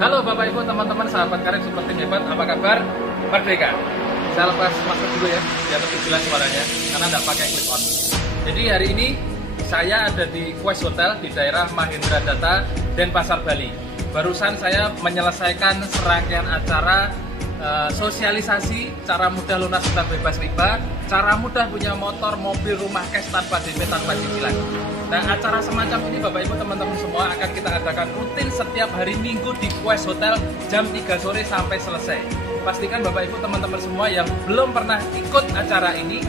Halo Bapak Ibu, teman-teman, sahabat karir super tim hebat, apa kabar? Merdeka. Saya lepas masker dulu ya, biar lebih jelas suaranya, karena tidak pakai clip on. Jadi hari ini saya ada di Quest Hotel di daerah Mahendra Data, Denpasar, Bali. Barusan saya menyelesaikan serangkaian acara sosialisasi cara mudah lunas utang bebas riba, cara mudah punya motor, mobil, rumah cash tanpa DP, tanpa cicilan. Nah, acara semacam ini Bapak Ibu teman-teman semua akan kita adakan rutin setiap hari Minggu di Quest Hotel jam 3 sore sampai selesai. Pastikan Bapak Ibu teman-teman semua yang belum pernah ikut acara ini,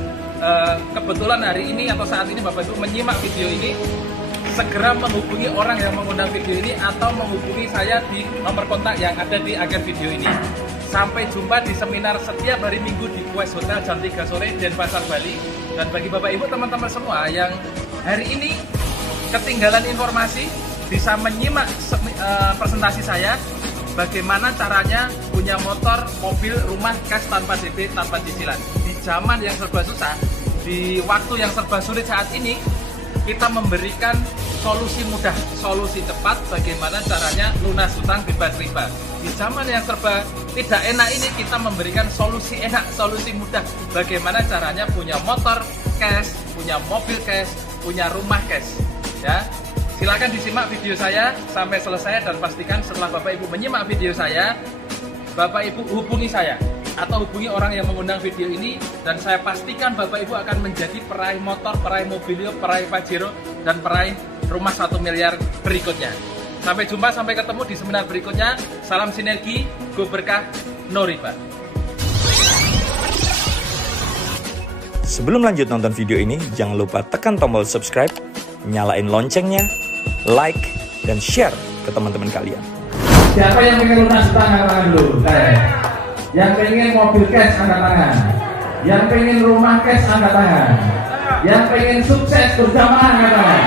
kebetulan hari ini atau saat ini Bapak Ibu menyimak video ini, segera menghubungi orang yang mengundang video ini atau menghubungi saya di nomor kontak yang ada di akhir video ini. Sampai jumpa di seminar setiap hari Minggu di Quest Hotel jam 3 sore Denpasar, Bali. Dan bagi Bapak Ibu teman-teman semua yang hari ini ketinggalan informasi, bisa menyimak presentasi saya bagaimana caranya punya motor, mobil, rumah cash tanpa DP, tanpa cicilan. Di zaman yang serba susah, di waktu yang serba sulit saat ini, kita memberikan solusi mudah, solusi cepat bagaimana caranya lunas utang bebas riba. Di zaman yang serba tidak enak ini, kita memberikan solusi enak, solusi mudah bagaimana caranya punya motor cash, punya mobil cash, punya rumah cash. Ya, silakan disimak video saya sampai selesai dan pastikan setelah Bapak Ibu menyimak video saya, Bapak Ibu hubungi saya atau hubungi orang yang mengundang video ini, dan saya pastikan Bapak Ibu akan menjadi peraih motor, peraih mobilio, peraih Pajero, dan peraih rumah 1 miliar berikutnya. Sampai jumpa, sampai ketemu di seminar berikutnya. Salam sinergi, go berkah, no riba. Sebelum lanjut nonton video ini, jangan lupa tekan tombol subscribe, nyalain loncengnya, like, dan share ke teman-teman kalian. Siapa yang pengen lunas utang angkat tangan dulu? Yang pengen mobil cash angkat tangan. Yang pengen rumah cash angkat tangan. Yang pengen sukses berjamaah angkat tangan.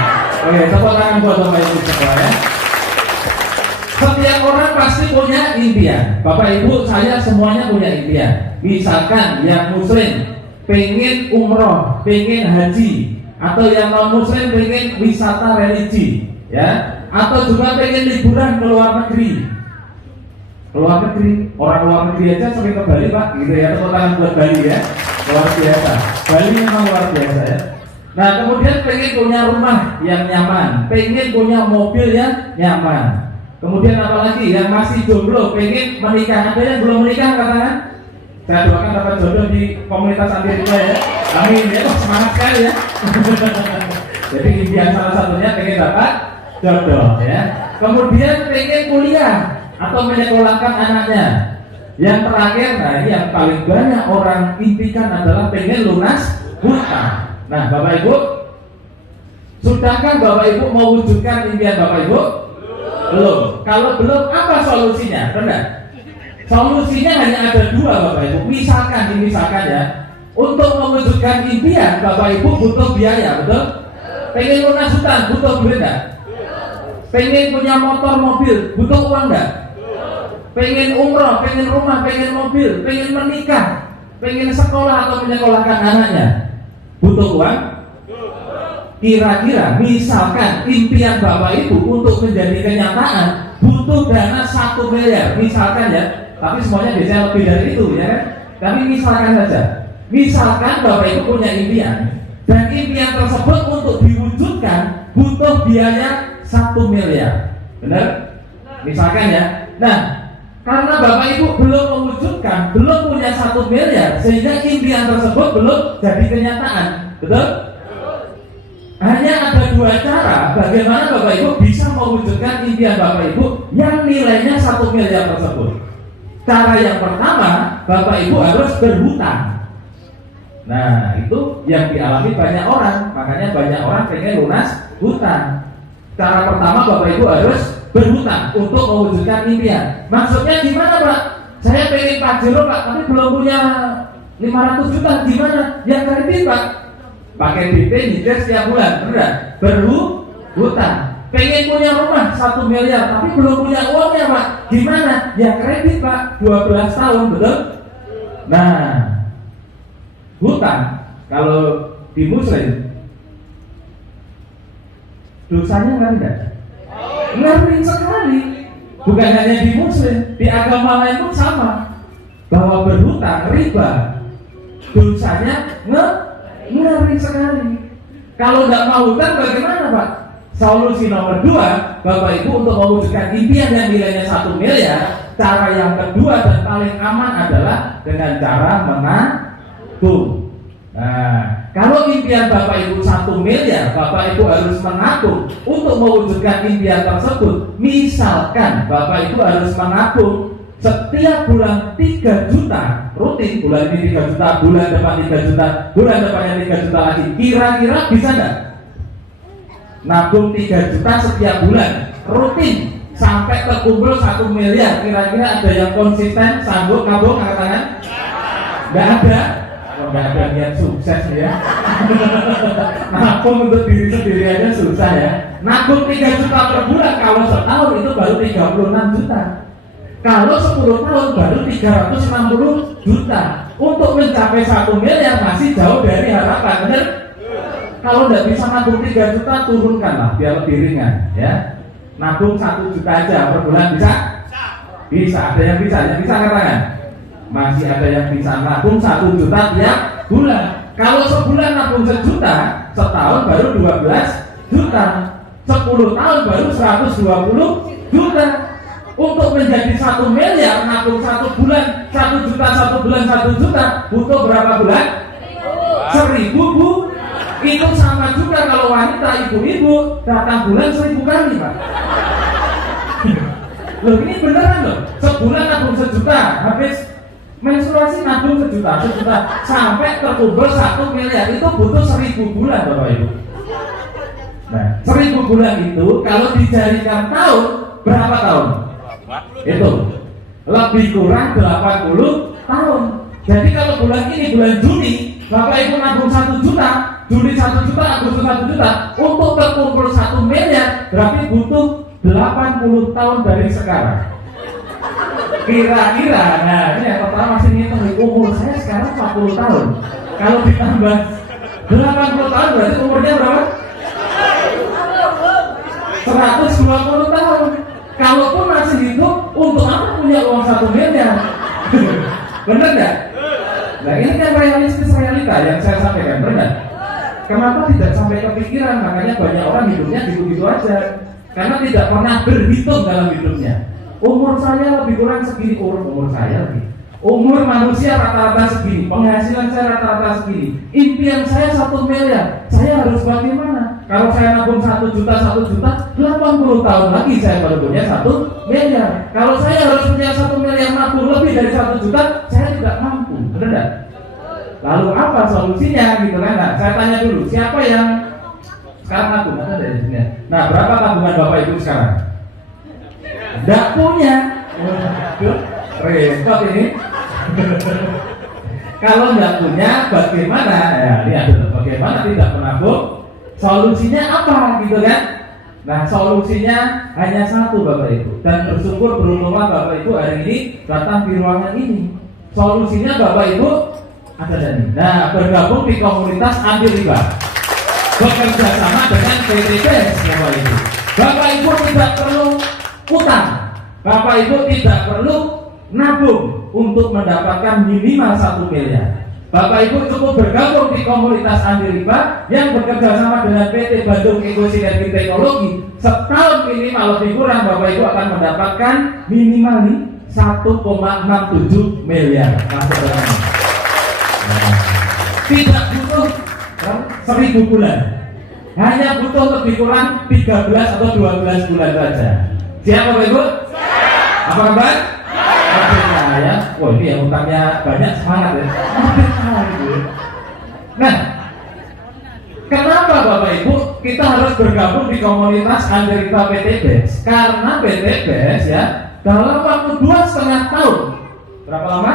Oke, tepuk tangan buat Bapak Ibu semua ya. Setiap orang pasti punya impian. Bapak Ibu, saya semuanya punya impian. Misalkan yang muslim pengen umroh, pengen haji, atau yang non muslim pengen wisata religi, ya, atau juga pengen liburan ke luar negeri. Keluar negeri, orang luar negeri aja sering ke Bali Pak, gitu ya. Tepuk tangan buat Bali ya, luar biasa. Bali memang luar biasa ya. Nah, kemudian pengen punya rumah yang nyaman, pengen punya mobil yang nyaman. Kemudian apalagi yang masih jomblo, pengen menikah. Ada yang belum menikah katakan? Saya doakan dapat jodoh di komunitas anti riba ya. Amin ya, semangat sekali ya. Jadi impian salah satunya pengen dapat jodoh ya. Kemudian pengen kuliah atau menyekolahkan anaknya. Yang terakhir, nah ini yang paling banyak orang impikan adalah pengen lunas hutang. Nah Bapak Ibu, sudahkah Bapak Ibu mewujudkan impian Bapak Ibu? Belum. Kalau belum, apa solusinya? Benar. Solusinya hanya ada dua Bapak Ibu. Misalkan ya, untuk mewujudkan impian Bapak Ibu butuh biaya, betul? Pengen lunas hutang butuh duit enggak? Pengen punya motor mobil butuh uang enggak? Pengen umroh, pengen rumah, pengen mobil, pengen menikah, pengen sekolah atau menyekolahkan anaknya butuh uang? Kira-kira misalkan impian Bapak Ibu untuk menjadi kenyataan butuh dana 1 miliar misalkan ya, tapi semuanya biasanya lebih dari itu ya kan? Tapi misalkan saja, misalkan Bapak Ibu punya impian dan impian tersebut untuk diwujudkan butuh biaya 1 miliar, benar? Misalkan ya. Nah, karena Bapak Ibu belum mewujudkan, belum punya 1 miliar, sehingga impian tersebut belum jadi kenyataan, betul? Hanya ada dua cara bagaimana Bapak Ibu bisa mewujudkan impian Bapak Ibu yang nilainya 1 miliar tersebut. Cara yang pertama, Bapak Ibu harus berhutang. Nah, itu yang dialami banyak orang. Makanya banyak orang pengen lunas hutang. Cara pertama, Bapak Ibu harus berhutang untuk mewujudkan impian. Maksudnya gimana Pak? Saya pengen Pajero Pak, tapi belum punya 500 juta. Gimana? Yang kredit Pak, pakai DP nyicil setiap bulan, benar? Berhutang. Pengen punya rumah 1 miliar, tapi belum punya uangnya Pak. Gimana? Ya kredit Pak, 12 tahun, betul? Nah, hutang kalau di muslim dosanya ngeri enggak? Ngeri sekali. Bukan hanya di muslim, di agama lain pun sama. Bahwa berhutang, riba, dosanya ngeri sekali. Kalau nggak mau hutang bagaimana Pak? Solusi nomor 2, Bapak Ibu, untuk mewujudkan impian yang nilainya 1 miliar, cara yang kedua dan paling aman adalah dengan cara menabung. Nah, kalau impian Bapak Ibu 1 miliar, Bapak Ibu harus menabung untuk mewujudkan impian tersebut. Misalkan Bapak Ibu harus menabung setiap bulan 3 juta, rutin, bulan ini 3 juta, bulan depan 3 juta, bulan depannya 3 juta lagi. Kira-kira bisa nggak? Nabung 3 juta setiap bulan, rutin, sampai terkumpul 1 miliar. Kira-kira ada yang konsisten, sanggup nabung, angkat tangan? Nggak ada. Kalau nggak ada niat sukses ya. Nabung untuk diri sendiri aja susah ya. Nabung 3 juta per bulan, kalau setahun itu baru 36 juta. Kalau 10 tahun baru 360 juta. Untuk mencapai 1 miliar masih jauh dari harapan, benar? Kalau nggak bisa nabung 3 juta, turunkanlah biar lebih ringan ya. Nabung 1 juta aja per bulan bisa? Bisa, ada yang bisa katakan? Masih ada yang bisa nabung 1 juta tiap bulan. Kalau sebulan nabung 1 juta, setahun baru 12 juta. 10 tahun baru 120 juta. Untuk menjadi 1 miliar, nabung 1 bulan 1 juta, 1 bulan 1 juta, butuh berapa bulan? 1000 Bu. Itu sama juga kalau wanita ibu-ibu datang bulan 1000 kali Pak. Loh ini beneran loh. Sebulan nabung 1 juta, habis menstruasi nabung 1 juta, sampai terkumpul 1 miliar, itu butuh 1000 bulan Bapak Ibu. Nah, 1000 bulan itu kalau dijadikan tahun, berapa tahun? Itu lebih kurang 80 tahun. Jadi kalau bulan ini, bulan Juni, Bapak Ibu nabung 1 juta, Juli 1 juta, Agustus 1 juta, untuk terkumpul 1 miliar berarti butuh 80 tahun dari sekarang. Kira-kira, nah ini yang pertama masih ngitung, umur saya sekarang 40 tahun. Kalau ditambah 80 tahun berarti umurnya berapa? 120 tahun. Kalaupun masih hidup, untuk apa punya uang 1 miliar? Bener nggak? Nah ini kan realita yang saya sampaikan, benar? Kenapa tidak sampai kepikiran? Makanya banyak orang hidupnya gitu-gitu aja, karena tidak pernah berhitung dalam hidupnya. Umur saya lebih kurang segini, umur saya lebih. Umur manusia rata-rata segini, penghasilan saya rata-rata segini. Impian saya 1 miliar, saya harus bagaimana? Kalau saya nabung 1 juta, 80 tahun lagi saya baru punya 1 miliar. Kalau saya harus punya 1 miliar nabung lebih dari 1 juta, saya tidak mampu, benar tidak? Lalu apa solusinya gitu kan? Nah, saya tanya dulu, siapa yang sekarang nabung? Ada dari sini. Nah, berapa tabungan Bapak Ibu sekarang? Tidak punya. Repot ini. Kalau tidak punya, bagaimana? Ya, lihat dulu, bagaimana tidak menabung? Solusinya apa gitu kan? Nah, solusinya hanya satu Bapak Ibu. Dan bersyukur beruntunglah Bapak Ibu hari ini datang di ruangan ini. Solusinya Bapak Ibu ada tadi. Nah, bergabung di komunitas anti riba, bekerja sama dengan PTBS Bapak Ibu. Bapak Ibu tidak perlu utang, Bapak Ibu tidak perlu nabung untuk mendapatkan minimal 1 miliar. Bapak Ibu cukup bergabung di komunitas anti riba yang bekerja sama dengan PT Bandung Eko Sinergi Teknologi. Setahun minimal lebih kurang Bapak Ibu akan mendapatkan minimal 1,67 miliar masuk dalam. Tidak butuh 1000 bulan, hanya butuh lebih kurang 13 atau 12 bulan saja. Siap Bapak Ibu? Apa kabar? Ya, wah ini yang utangnya banyak, semangat ya. Nah, kenapa Bapak Ibu kita harus bergabung di komunitas anti riba PTBS? Karena PTBS ya dalam waktu 2,5 tahun, berapa lama?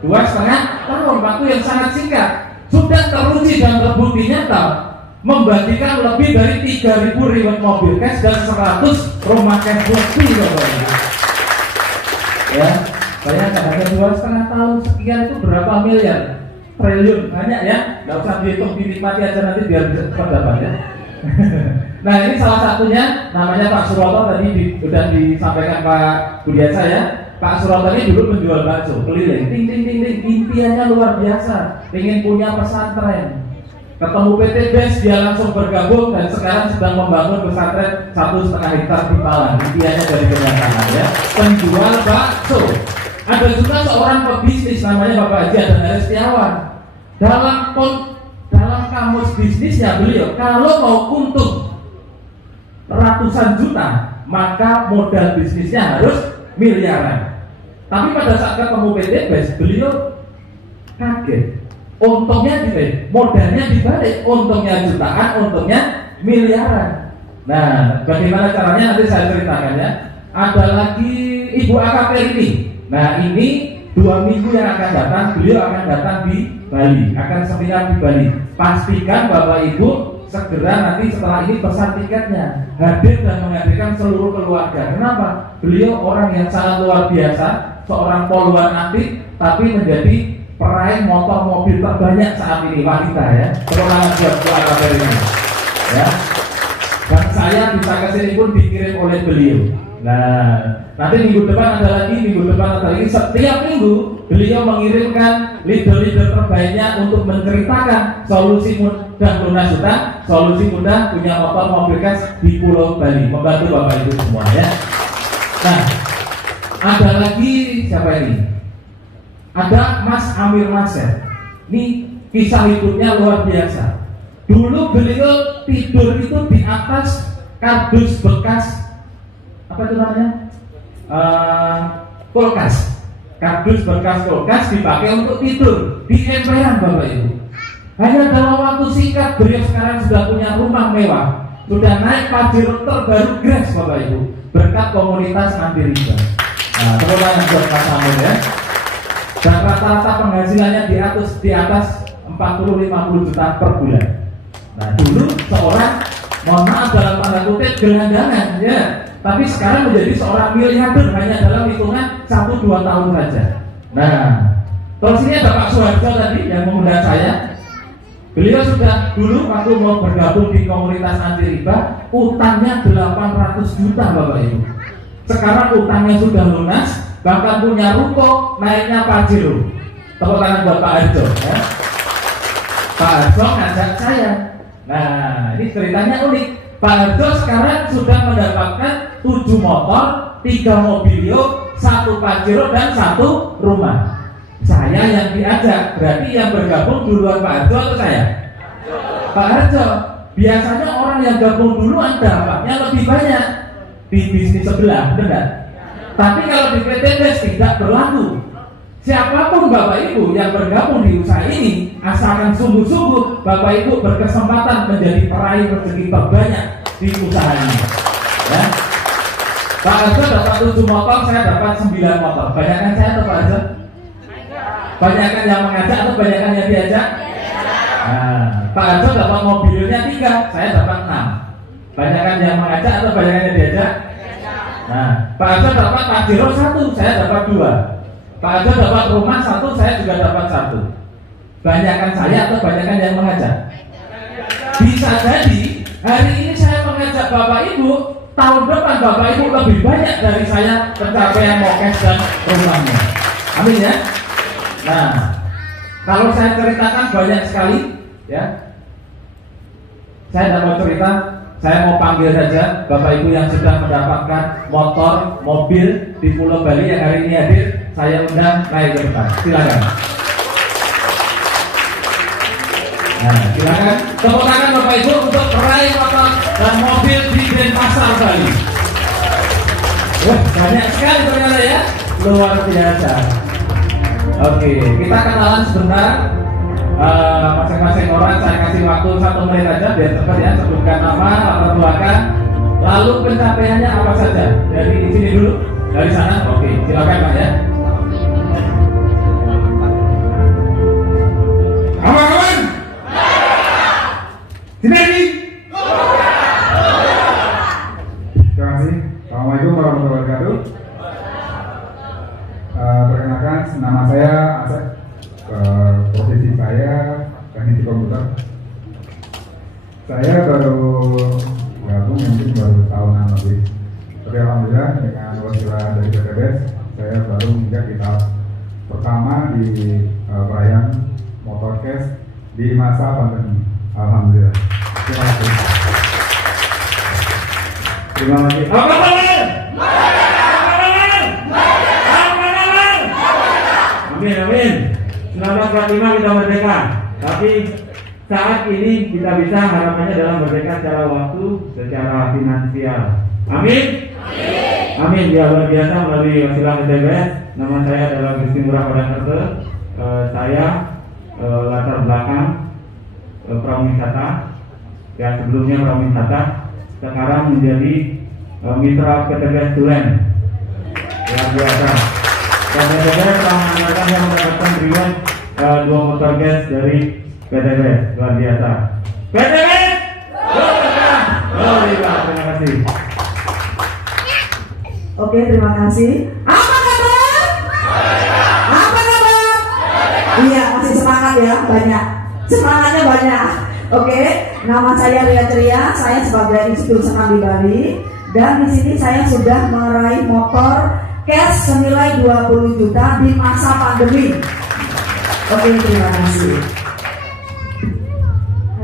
2,5 tahun, waktu yang sangat singkat, sudah teruji dan terbukti nyata membagikan lebih dari 3.000 reward mobil cash dan 100 rumah cash lebih Bapak Ibu. Ya, bayangkan ada 2,5 tahun sekian itu berapa miliar? Triliun, banyak ya. Nggak usah dihitung, dinikmati aja nanti biar bisa cepat dapat ya. Nah ini salah satunya, namanya Pak Suroto, tadi sudah disampaikan Pak Budiasa ya. Pak Suroto ini dulu menjual bakso keliling, ting ting ting ting, impiannya luar biasa, ingin punya pesantren. Ketemu PT BES, dia langsung bergabung dan sekarang sedang membangun pesantren 1,5 hektar di Malang. Impiannya dari kenyataan ya. Penjual bakso. Ada juga seorang pebisnis namanya Bapak Haji Adnan Setiawan. Dalam kamus bisnisnya beliau, kalau mau untung ratusan juta, maka modal bisnisnya harus miliaran. Tapi pada saat ketemu PT BES, beliau kaget. Untungnya dibalik, modalnya dibalik, untungnya jutaan, untungnya miliaran. Nah, bagaimana caranya nanti saya ceritakan ya. Ada lagi Ibu AKP ini. Nah, ini 2 minggu yang akan datang, beliau akan datang di Bali, akan seminar di Bali. Pastikan Bapak Ibu segera nanti setelah ini pesan tiketnya, hadir dan menghadirkan seluruh keluarga. Kenapa? Beliau orang yang sangat luar biasa, seorang poluan aktif, tapi menjadi peraih motor mobil terbanyak saat ini, wanita ya. Perorangan buat AKP ini ya. Dan saya bisa kesini pun dikirim oleh beliau. Nah, nanti minggu depan ada lagi, setiap minggu beliau mengirimkan leader-leader terbaiknya untuk menceritakan solusi mudah lunas hutang, solusi mudah punya motor mobil gas di Pulau Bali, membantu Bapak Ibu semua ya. Nah, ada lagi siapa ini? Ada Mas Amir Maser. Ini kisah hidupnya luar biasa. Dulu beliau tidur itu di atas kardus bekas, apa itu namanya? Kulkas. Kardus bekas kulkas dipakai untuk tidur di emperan Bapak Ibu. Hanya dalam waktu singkat beliau sekarang sudah punya rumah mewah, sudah naik pajero terbaru Grace Bapak Ibu, berkat komunitas anti riba. Nah, terus yang buat Mas Amir ya. Dan rata-rata penghasilannya di atas 40-50 juta per bulan. Nah, dulu seorang, mohon maaf dalam tanda kutip, gelandangan ya, tapi sekarang menjadi seorang miliarder hanya dalam hitungan 1-2 tahun saja. Nah, terus ini ada Pak Suharjo tadi yang mengundang saya. Beliau sudah dulu waktu mau bergabung di komunitas anti riba, utangnya 800 juta Bapak Ibu. Sekarang utangnya sudah lunas, bahkan punya ruko, naiknya pajero. Tepuk tangan buat Pak Harjo ya. Pak Harjo ngajak saya. Nah, ini ceritanya unik. Pak Harjo sekarang sudah mendapatkan 7 motor, 3 mobilio, 1 pajero dan 1 rumah. Saya yang diajak, berarti yang bergabung duluan Pak Harjo atau saya? Pak Harjo. Biasanya orang yang gabung duluan dapatnya lebih banyak di bisnis sebelah, benar? Tapi kalau di PT BES tidak berlaku. Siapapun Bapak Ibu yang bergabung di usaha ini, asalkan sungguh-sungguh, Bapak Ibu berkesempatan menjadi peraih rezeki terbanyak di usaha ini. Ya. Pak Harjo dapat 7 motor, saya dapat 9 motor. Banyakan saya atau Pak Harjo? Banyakan yang mengajak atau banyakan yang diajak? Nah, Pak Harjo dapat mobilnya 3, saya dapat 6. Banyakan yang mengajak atau banyakan yang diajak? Nah, Pak Harjo dapat pajero 1, saya dapat 2. Pak Harjo dapat rumah 1, saya juga dapat 1. Banyakan saya atau banyakan yang mengajak? Bisa jadi hari ini saya mengajak Bapak Ibu, tahun depan Bapak Ibu lebih banyak dari saya pencapaian mokes dan rumahnya. Amin ya. Nah, kalau saya ceritakan banyak sekali ya. Saya tidak mau cerita. Saya mau panggil saja Bapak Ibu yang sudah mendapatkan motor, mobil di Pulau Bali yang hari ini hadir. Saya undang naik ke depan. Silakan. Nah, silakan. Tepuk tangan Bapak Ibu untuk peraih motor dan mobil di Denpasar Bali. Wah, banyak sekali ternyata ya. Luar biasa. Oke, kita kenalan sebentar. Masing-masing orang saya kasih waktu 1 menit aja biar cepat ya, sebutkan nama, latar belakang, lalu pencapaiannya apa saja. Dari sini dulu, dari sana. Oke, silakan Pak ya. Kawan-kawan, sini. Terima kasih. Assalamualaikum warahmatullahi wabarakatuh. Perkenalkan, nama saya Asep. Profesi saya teknisi komputer. Saya baru gabung mungkin baru tahunan lebih. Tapi alhamdulillah dengan wasilah dari PTBES saya baru menginjak di tahap pertama di perayaan Motorcast di masa pandemi. Alhamdulillah. Terima kasih. Terima kasih. Amin, amin. 1945 kita merdeka. Tapi saat ini kita bisa harapannya dalam merdeka secara waktu, secara finansial. Amin. Amin. Ya luar biasa melalui wasilah PTBES. Nama saya adalah Gusti Ngurah Padakerto. Saya latar belakang prawisata. Ya sebelumnya prawisata, sekarang menjadi mitra PTBES Tulen. Luar biasa. Dan PTBES telah menganggarkan yang mendapatkan reward 2 motor gas dari PTBES. Luar biasa. PTBES terima kasih. Oke, terima kasih. Apa kabar? Apa kabar? Iya, masih semangat ya, banyak. Semangatnya banyak. Oke, nama saya Ria Ceria, saya sebagai instruktur senam di Bali, dan di sini saya sudah meraih motor cash senilai 20 juta di masa pandemi. Oke, terima kasih.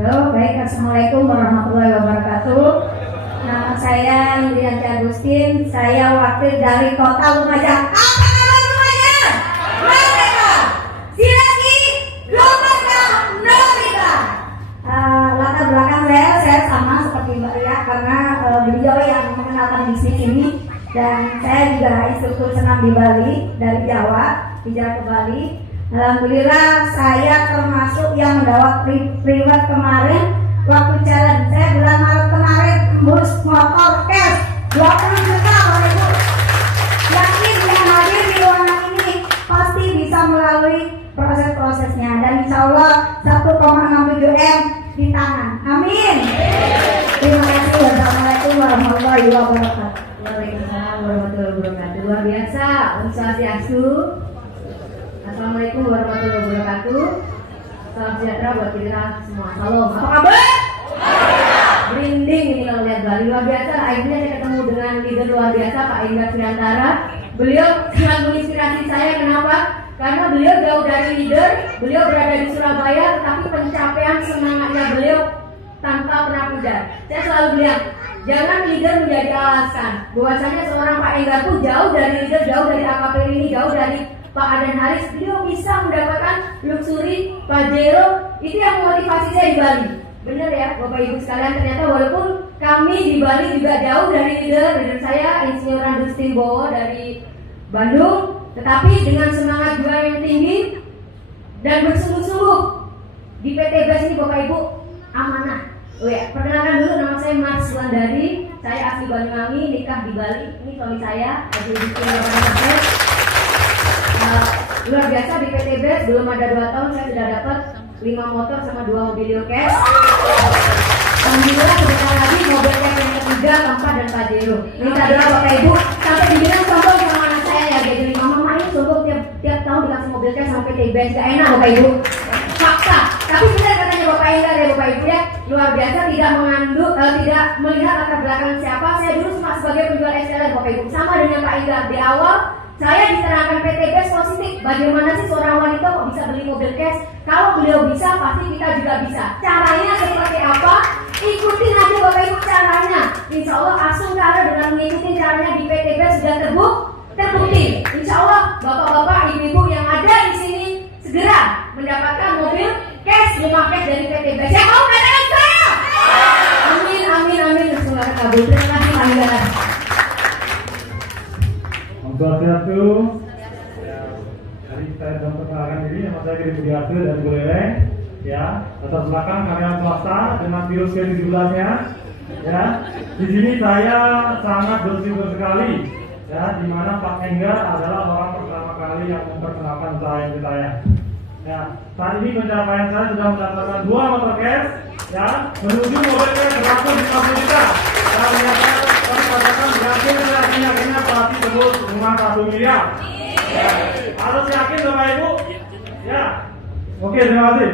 Halo, baik, assalamualaikum warahmatullahi wabarakatuh. Nama saya Yulianti Agustin, saya wakil dari Kota Lumajang. Apa kabar Lumajang? Merdeka! Silaki, Lumaka, Merdeka! Latar belakang saya sama seperti Mbak Ria, karena beliau yang mengenalkan bisnis ini. Dan saya juga instruktur senam di Bali, dari Jawa, hijrah ke Bali. Alhamdulillah saya termasuk yang mendapat reward kemarin waktu jalan. Saya bulan Maret kemarin tembus motor cash 20 juta Bapak Ibu. Yakin yang hadir di ruangan ini pasti bisa melalui proses-prosesnya, dan insya Allah 1,67 M di tangan. Amin. Terima kasih. Wassalamualaikum warahmatullahi wabarakatuh. Waalaikumsalam warahmatullahi wabarakatuh. Luar biasa. Om Swastiastu. Assalamualaikum warahmatullahi wabarakatuh. Salam sejahtera buat kita semua. Salam. Apa kabar? Merinding ini kalau lihat Bali. Luar biasa. Akhirnya saya ketemu dengan leader luar biasa Pak Indra Sriantara. Beliau sangat menginspirasi saya. Kenapa? Karena beliau jauh dari leader. Beliau berada di Surabaya, tetapi pencapaian semangatnya beliau tanpa pernah pudar. Saya selalu bilang, jangan leader menjadi alasan. Bahwasanya seorang Pak Enggar tuh jauh dari leader, jauh dari AKP ini, jauh dari Pak Adan Haris. Beliau bisa mendapatkan luxury Pajero. Itu yang memotivasi saya di Bali. Benar ya Bapak Ibu sekalian, ternyata walaupun kami di Bali juga jauh dari leader saya Insinyur Andustin Bowo dari Bandung, tetapi dengan semangat juang yang tinggi dan bersungguh-sungguh di PTBES ini Bapak Ibu amanah. Oh ya, perkenalkan dulu, nama saya Mars Wulandari, saya asli Banyuwangi, nikah di Bali. Ini suami saya, Haji Rizky Nurmansyah. Luar biasa di PTBES, belum ada 2 tahun saya sudah dapat 5 motor sama 2 mobil cash. Alhamdulillah sebentar lagi mobil cash yang ketiga, keempat, dan Pajero. Minta doa Bapak Ibu, sampai dibilang sombong sama anak saya ya, jadi mama ini sombong tiap tahun dikasih mobil cash sama PTBES, gak enak Bapak Ibu. Fakta, tapi benar katanya Bapak Enggar ya Bapak Ibu ya, luar biasa, tidak mengandung, tidak melihat latar belakang siapa. Saya dulu cuma sebagai penjual SLR Bapak Ibu, sama dengan Pak Enggar. Di awal saya diterangkan PTBES positif, bagaimana sih seorang wanita kok bisa beli mobil cash? Kalau beliau bisa, pasti kita juga bisa. Caranya seperti apa? Ikutin aja Bapak Ibu caranya. Insya Allah Asungkara dengan mengikuti caranya di PTBES sudah terbukti. Insya Allah bapak-bapak, ibu-ibu yang ada di sini segera mendapatkan mobil cash, rumah cash dari PTBES. Yang mau katakan saya? Amin, amin, amin. Semoga kabul. Terima kasih Pak Enggar. Om Swastiastu. Hari saya dalam perkenalkan diri, nama saya Giri Budiarto dari Buleleng. Ya, latar belakang karyawan swasta dengan virus ke-17-nya. Ya, di sini saya sangat bersyukur sekali. Ya, di mana Pak Enggar adalah orang pertama kali yang memperkenalkan saya ke saya. Ya, saat ini pencapaian saya sudah mendapatkan 2 motor cash, ya, menuju mobil cash 150 juta. Dan ternyata kami katakan yakin akhirnya pelatih tembus rumah 1 miliar. Ya, harus yakin Bapak Ibu. Ya, oke, terima kasih.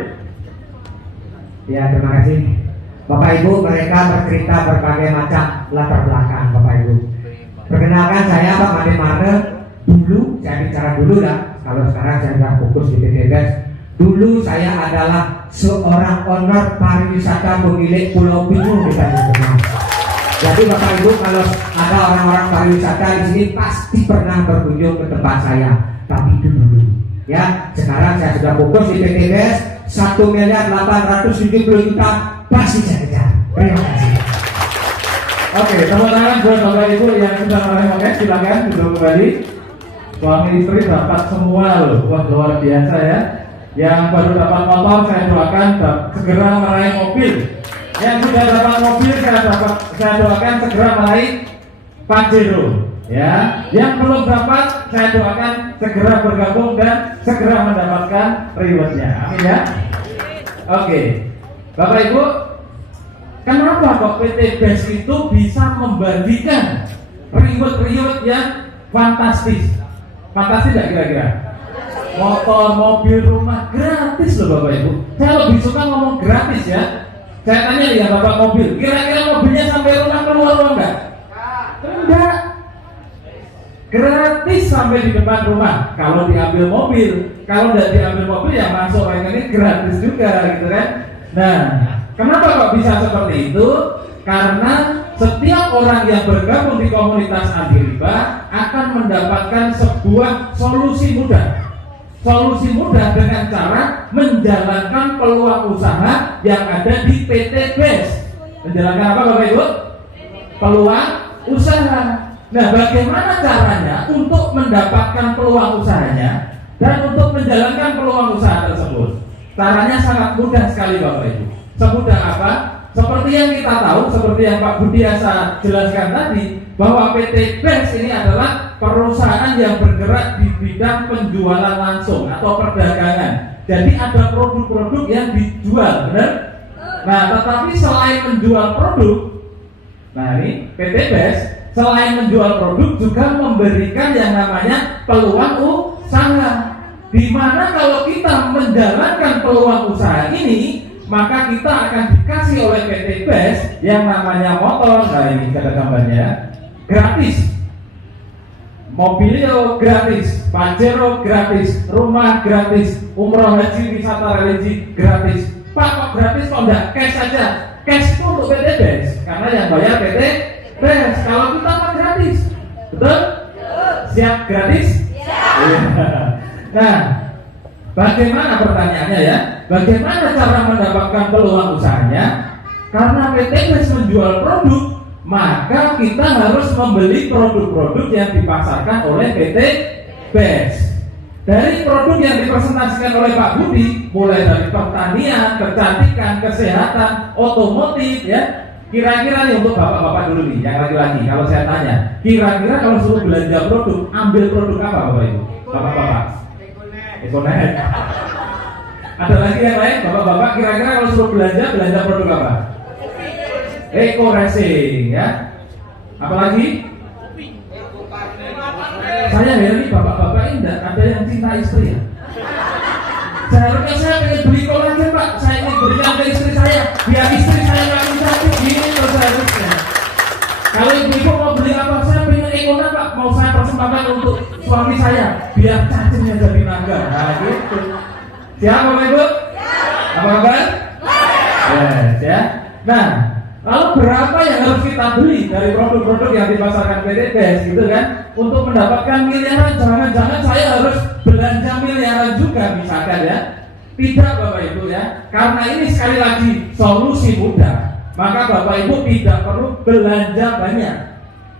Ya, terima kasih. Bapak Ibu, mereka bercerita berbagai macam latar belakang Bapak Ibu. Perkenalkan, saya Pak Made Mare. Dulu, saya bicara dulu lah. Kalau sekarang saya sudah fokus di PTBES. Dulu saya adalah seorang owner pariwisata pemilik Pulau Bingung di Tanjung Pinang. Jadi Bapak Ibu, kalau ada orang-orang pariwisata di sini pasti pernah berkunjung ke tempat saya. Tapi itu dulu. Ya, sekarang saya sudah fokus di PTBES. 1.870.000.000 pasti saya kejar. Terima kasih. Oke, tepuk tangan buat Bapak Ibu yang sudah mulai silakan duduk kembali. Suami istri dapat semua loh, wah luar biasa ya. Yang baru dapat motor saya doakan segera meraih mobil. Yang sudah dapat mobil saya doakan segera meraih Pajero. Ya, yang belum dapat saya doakan segera bergabung dan segera mendapatkan rewardnya. Amin ya. Oke, Bapak Ibu, kenapa kok PTBES itu bisa membagikan reward yang fantastis? Fantastis nggak kira-kira? Motor, mobil, rumah gratis loh Bapak Ibu. Saya lebih suka ngomong gratis ya. Saya tanya ya Bapak mobil, kira-kira mobilnya sampai rumah keluar enggak? Enggak. Gratis sampai di depan rumah. Kalau diambil mobil, kalau tidak diambil mobil ya masuk rekening gratis juga gitu kan. Nah, kenapa kok bisa seperti itu? Karena setiap orang yang bergabung di komunitas anti riba akan mendapatkan sebuah solusi mudah. Solusi mudah dengan cara menjalankan peluang usaha yang ada di PTBES. Menjalankan apa Bapak Ibu? Peluang usaha. Nah, bagaimana caranya untuk mendapatkan peluang usahanya dan untuk menjalankan peluang usaha tersebut? Caranya sangat mudah sekali Bapak Ibu. Semudah apa? Seperti yang kita tahu, seperti yang Pak Budiasa jelaskan tadi, bahwa PTBES ini adalah perusahaan yang bergerak di bidang penjualan langsung atau perdagangan. Jadi ada produk-produk yang dijual, benar? Nah, tetapi selain menjual produk, nah ini PTBES selain menjual produk juga memberikan yang namanya peluang usaha. Di mana kalau kita menjalankan peluang usaha ini, maka kita akan dikasih oleh PTBES yang namanya motor. Nah ini ada gambarnya, gratis. Mobilio gratis, Pajero gratis, rumah gratis, umroh haji wisata religi gratis. Pak kok gratis kok enggak cash saja? Cash itu untuk PTBES karena yang bayar PTBES. Kalau kita mah gratis, betul? Siap gratis? Nah, bagaimana pertanyaannya ya? Bagaimana cara mendapatkan peluang usahanya? Karena PTBES menjual produk, maka kita harus membeli produk-produk yang dipasarkan oleh PTBES. Dari produk yang dipresentasikan oleh Pak Budi, mulai dari pertanian, kecantikan, kesehatan, otomotif, ya. Kira-kira nih untuk bapak-bapak dulu nih, yang laki-laki. Kalau saya tanya, kira-kira kalau suruh belanja produk, ambil produk apa Bapak Ibu? Bapak-bapak? Ekonet. Ada lagi yang lain, bapak-bapak kira-kira kalau suruh belanja produk apa? Eko Racing, ya. Apalagi? Saya heran nih bapak-bapak ini ada yang cinta istri ya. Seharusnya saya ingin beli kolagen Pak, saya ingin berikan ke istri saya, biar istri saya nggak sakit gini loh seharusnya. Kalau ibu-ibu mau beli apa, saya pengen Ekonet Pak, mau saya persembahkan untuk suami saya, biar cacingnya jadi naga. Nah gitu. Siap Bapak Ibu? Apa kabar? Yes, ya. Nah, lalu berapa yang harus kita beli dari produk-produk yang dipasarkan PTBES gitu kan? Untuk mendapatkan miliaran, jangan-jangan saya harus belanja miliaran juga misalkan ya. Tidak Bapak Ibu ya, karena ini sekali lagi solusi mudah. Maka Bapak Ibu tidak perlu belanja banyak.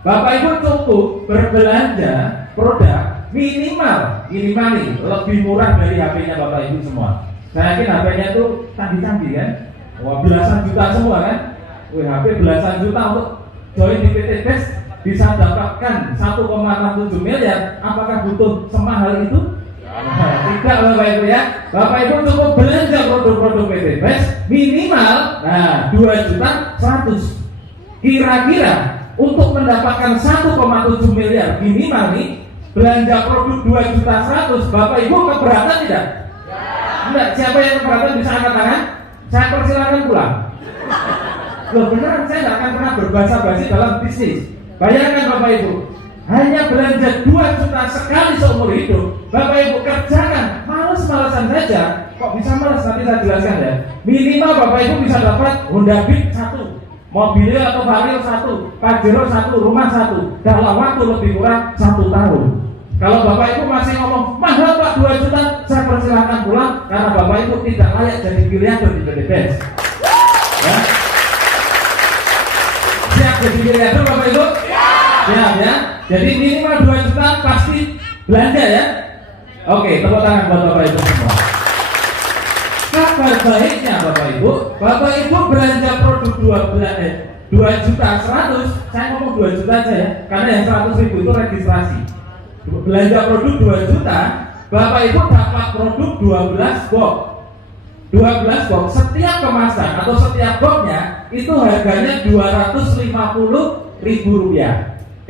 Bapak Ibu cukup berbelanja produk minimal nih lebih murah dari HP-nya Bapak Ibu semua. Saya yakin HP-nya itu canggih-canggih kan, wah belasan juta semua kan. HP belasan juta untuk join di PTBES bisa dapatkan 1,67 miliar. Apakah butuh semahal itu? Tidak Bapak Ibu ya. Bapak Ibu cukup belanja produk-produk PTBES minimal 2.100.000. Kira-kira untuk mendapatkan 1,7 miliar minimal nih, belanja produk 2.100.000, Bapak Ibu keberatan tidak? Enggak. Siapa yang keberatan bisa angkat tangan? Saya persilakan pulang. Loh beneran, saya nggak akan pernah berbasa-basi dalam bisnis. Bayangkan Bapak Ibu, hanya belanja 2 juta sekali seumur hidup. Bapak Ibu kerjakan, males-malesan saja. Kok bisa males? Nanti saya jelaskan ya. Minimal Bapak Ibu bisa dapat Honda Beat 1, mobil atau Vario 1, Pajero 1, rumah 1 dalam waktu lebih kurang 1 tahun. Kalau Bapak Ibu masih ngomong mahal Pak 2 juta, saya persilahkan pulang karena Bapak Ibu tidak layak jadi miliarder di PT BES. Ya. Siap jadi miliarder Bapak Ibu? Siap ya. Jadi minimal 2 juta pasti belanja ya. Oke, tepuk tangan buat Bapak Ibu semua. Kabar baiknya Bapak Ibu belanja produk 2 juta 100, saya ngomong 2 juta aja ya, karena yang 100.000 itu registrasi. Belanja produk 2 juta, Bapak Ibu dapat produk 12 box. 12 box, setiap kemasan atau setiap boxnya itu harganya Rp250.000.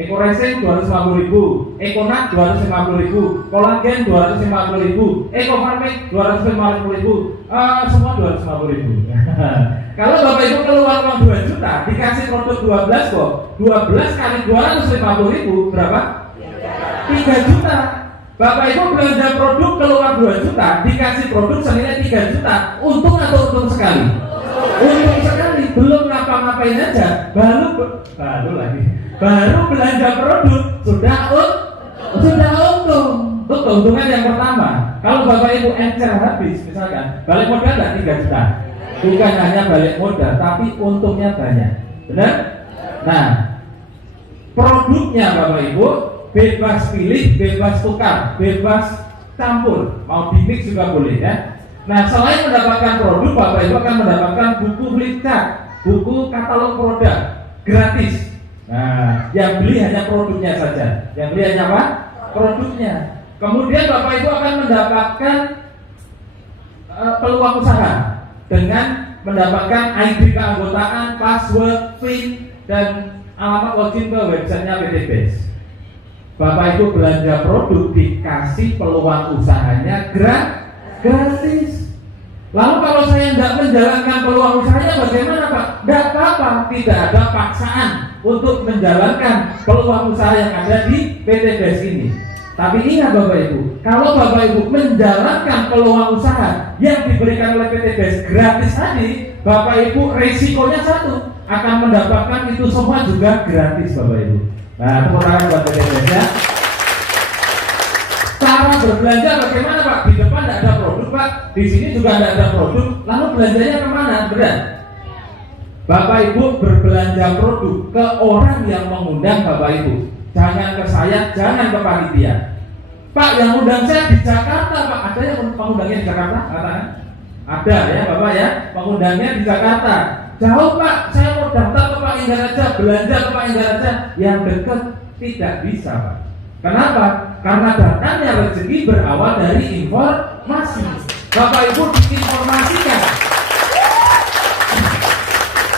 Eco-Racing 250.000, Econak 250.000, Kolagen 250.000, Eco-Farming 250.000, semua 250.000. Kalau Bapak Ibu keluar uang 2 juta, dikasih produk 12 kok, 12 kali 250.000 berapa? 3 juta. Bapak Ibu belanja produk keluar 2 juta, dikasih produk senilai 3 juta. Untung atau untung sekali? Untung sekali. Belum ngapa-ngapain aja, baru belanja produk sudah untung. Itu keuntungan yang pertama. Kalau Bapak Ibu encer habis, misalkan balik modal nggak 3 juta, bukan hanya balik modal, tapi untungnya banyak, benar? Nah, produknya Bapak Ibu bebas pilih, bebas tukar, bebas campur, mau dimix juga boleh ya. Nah, selain mendapatkan produk, Bapak Ibu akan mendapatkan buku flipchart, buku katalog produk gratis. Nah, yang beli hanya produknya saja. Yang beli hanya apa? Produknya. Kemudian Bapak Ibu akan mendapatkan peluang usaha dengan mendapatkan ID keanggotaan, password, PIN, dan alamat login ke websitenya PT BES. Bapak Ibu belanja produk dikasih peluang usahanya gratis. Lalu kalau saya tidak menjalankan peluang usahanya bagaimana Pak? Tidak apa-apa, tidak ada paksaan untuk menjalankan peluang usaha yang ada di PT BES ini. Tapi ingat Bapak Ibu, kalau Bapak Ibu menjalankan peluang usaha yang diberikan oleh PT BES gratis tadi, Bapak Ibu resikonya satu, akan mendapatkan itu semua juga gratis Bapak Ibu. Nah, tepuk tangan buat PT BES ya. Cara berbelanja bagaimana Pak? Di depan tidak ada produk Pak, di sini juga tidak ada produk. Lalu belanjanya kemana? Berat. Bapak Ibu berbelanja produk ke orang yang mengundang Bapak Ibu. Jangan ke saya, jangan ke panitia. Pak, yang undang saya di Jakarta Pak. Ada yang pengundangnya di Jakarta? Katakan. Ada ya Bapak ya, pengundangnya di Jakarta. Jauh Pak, saya mau daftar ke Pak Indra Raja, belanja ke Pak Indra Raja. Yang dekat tidak bisa Pak. Kenapa? Karena datangnya rezeki berawal dari informasi. Bapak Ibu diinformasikan.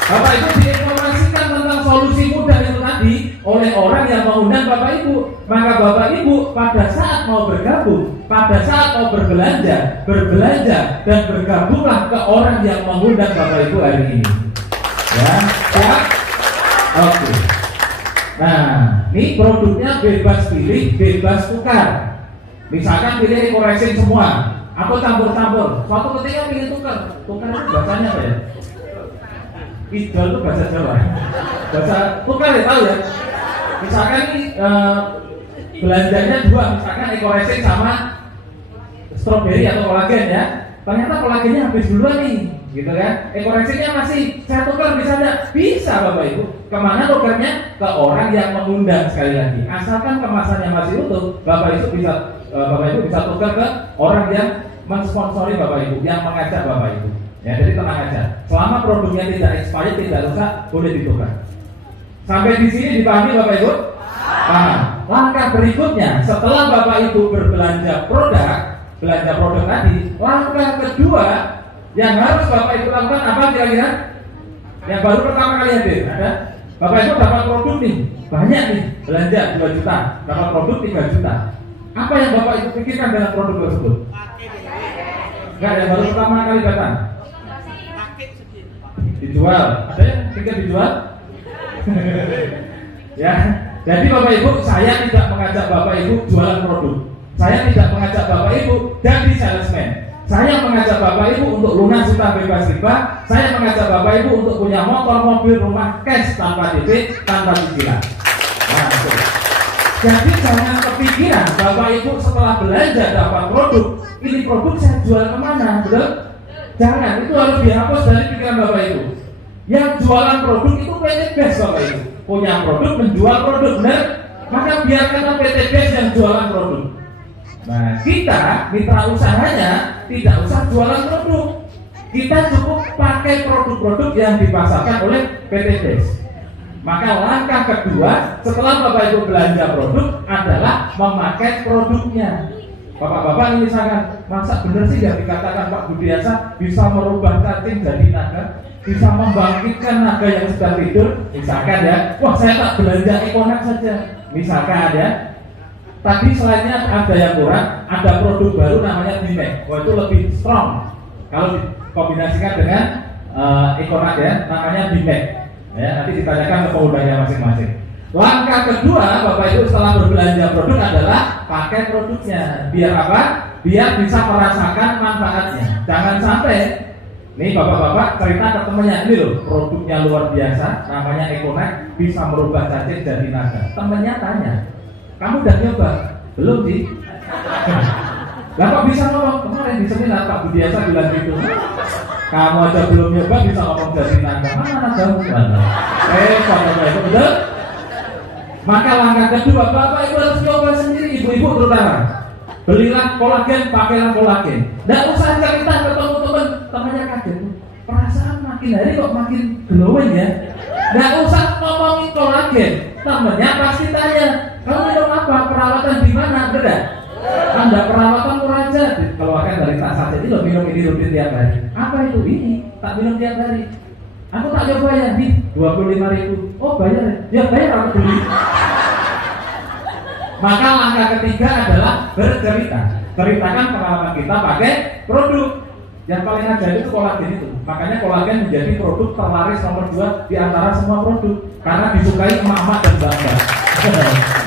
Bapak Ibu diinformasikan tentang solusi mudah itu tadi oleh orang yang mengundang Bapak Ibu. Maka Bapak Ibu pada saat mau bergabung, pada saat mau berbelanja dan bergabunglah ke orang yang mengundang Bapak Ibu hari ini. Ya, siap? Oke. Nah, ini produknya bebas pilih, bebas tukar. Misalkan pilih Eco-Racing semua, atau campur-campur. Suatu ketika pilih tukar itu bahasanya apa ya? Idol itu bahasa Jawa. Bahasa tukar ya tahu ya. Misalkan ini belanjanya dua, misalkan Eco-Racing sama strawberry atau kolagen ya. Ternyata kolagennya habis duluan nih, gitu kan? Eco-Racingnya masih saya tukar bisa enggak? Bisa Bapak Ibu. Kemana tukarnya? Ke orang yang mengundang sekali lagi. Asalkan kemasannya masih utuh, Bapak Ibu bisa tukar ke orang yang mensponsori Bapak Ibu, yang mengajak Bapak Ibu. Ya, jadi tenang aja. Selama produknya tidak expired, tidak rusak, boleh ditukar. Sampai di sini dipahami Bapak Ibu? Paham. Langkah berikutnya, setelah Bapak Ibu berbelanja belanja produk tadi, langkah kedua yang harus Bapak Ibu lakukan apa kira-kira? Yang baru pertama kali hadir, ada? Bapak Ibu dapat produk nih, banyak nih, belanja 2 juta, dapat produk 3 juta. Apa yang Bapak Ibu pikirkan dengan produk tersebut? Enggak, yang baru pertama kali datang. dijual. Ada yang ingin dijual? Ya, jadi Bapak Ibu, saya tidak mengajak Bapak Ibu jualan produk. Saya tidak mengajak Bapak Ibu jadi salesman. Saya mengajak Bapak Ibu untuk lunas utang bebas riba. Saya mengajak Bapak Ibu untuk punya motor, mobil, rumah cash tanpa DP, tanpa cicilan. Nah, jadi jangan kepikiran Bapak Ibu setelah belanja dapat produk, ini produk saya jual kemana, betul? Jangan, itu harus dihapus dari pikiran Bapak Ibu. Yang jualan produk itu PT Best Bapak Ibu. Punya produk, menjual produk, benar? Maka biarkan PT Best yang jualan produk. Nah, kita mitra usahanya tidak usah jualan produk. Kita cukup pakai produk-produk yang dipasarkan oleh PT Best. Maka langkah kedua setelah Bapak Ibu belanja produk adalah memakai produknya. Bapak-bapak ini misalkan, masa benar sih yang dikatakan Pak Budiasa bisa merubah cacing jadi naga, bisa membangkitkan naga yang sedang tidur, misalkan ya. Wah, saya tak belanja Econax saja, misalkan ya. Tadi selainnya ada yang kurang, ada produk baru namanya Bimek. Wah, itu lebih strong kalau dikombinasikan dengan Econax ya, namanya Bimek. Ya, nanti ditanyakan ke penggunanya masing-masing. Langkah kedua, Bapak Ibu setelah berbelanja produk adalah pakai produknya. Biar apa? Biar bisa merasakan manfaatnya. Jangan sampai, nih bapak-bapak cerita ke temennya, ini loh produknya luar biasa, namanya Econax, bisa merubah cacing jadi naga. Temennya tanya, kamu udah nyoba? Belum sih. Lah kok bisa ngomong? Kemarin di seminar Pak Budiasa bilang gitu. Kamu aja belum nyoba bisa ngomong jadi naga. Mana nagamu? Bapak Ibu betul? Maka langkah kedua, Bapak Ibu harus coba sendiri, ibu-ibu terutama. Belilah kolagen, pakailah kolagen. Nggak usah cerita ke teman-teman, temannya kaget. Perasaan makin hari kok makin glowing ya. Nggak usah ngomongin kolagen, temannya pasti tanya, kamu minum apa? Perawatan di mana? Benar? Anda perawatan murah aja. Dikeluarkan dari tas saja itu minum ini rutin tiap hari. Apa itu? Ini tak minum tiap hari. Aku tak coba ya, di 25.000. Oh bayar ya? Ya bayar, aku beli. Maka langkah ketiga adalah bercerita. Ceritakan pengalaman kita pakai produk. Yang paling ajar itu kolagen itu. Makanya kolagen menjadi produk terlaris nomor 2 di antara semua produk. Karena disukai emak-emak dan mbak-mbak.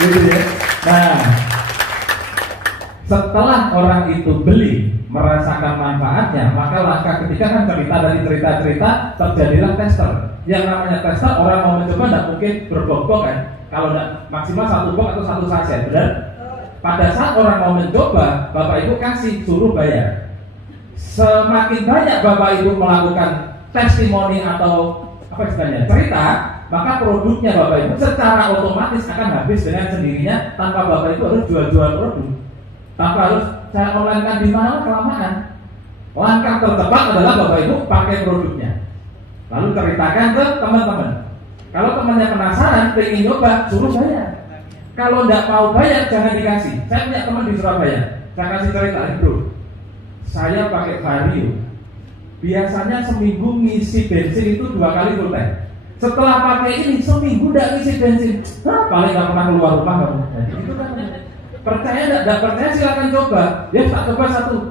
Gitu ya. Nah, setelah orang itu beli, merasakan manfaatnya, maka langkah ketiga kan cerita dari cerita-cerita, terjadilah tester. Yang namanya tester, orang mau mencoba tidak mungkin berbok-bok kan. Kalau tidak maksimal 1 box atau 1 saset, benar? Pada saat orang mau mencoba, Bapak Ibu kasih, suruh bayar. Semakin banyak Bapak Ibu melakukan testimoni atau apa istilahnya, cerita, maka produknya Bapak Ibu secara otomatis akan habis dengan sendirinya tanpa Bapak Ibu harus jual-jual produk. Tanpa harus saya online kan di mana kelamaan. Langkah tercepat adalah Bapak Ibu pakai produknya. Lalu ceritakan ke teman-teman. Kalau temannya penasaran, pengen nyoba, suruh bayar. Kalau tidak mau bayar, jangan dikasih. Saya punya teman di Surabaya, saya kasih cerita, bro. Saya pakai Vario. Biasanya seminggu ngisi bensin itu 2 kali full tank. Setelah pakai ini, seminggu tidak ngisi bensin. Paling nggak pernah keluar rumah kamu. Itu kan. Percaya enggak percaya silakan coba. Ya tak coba 25.000.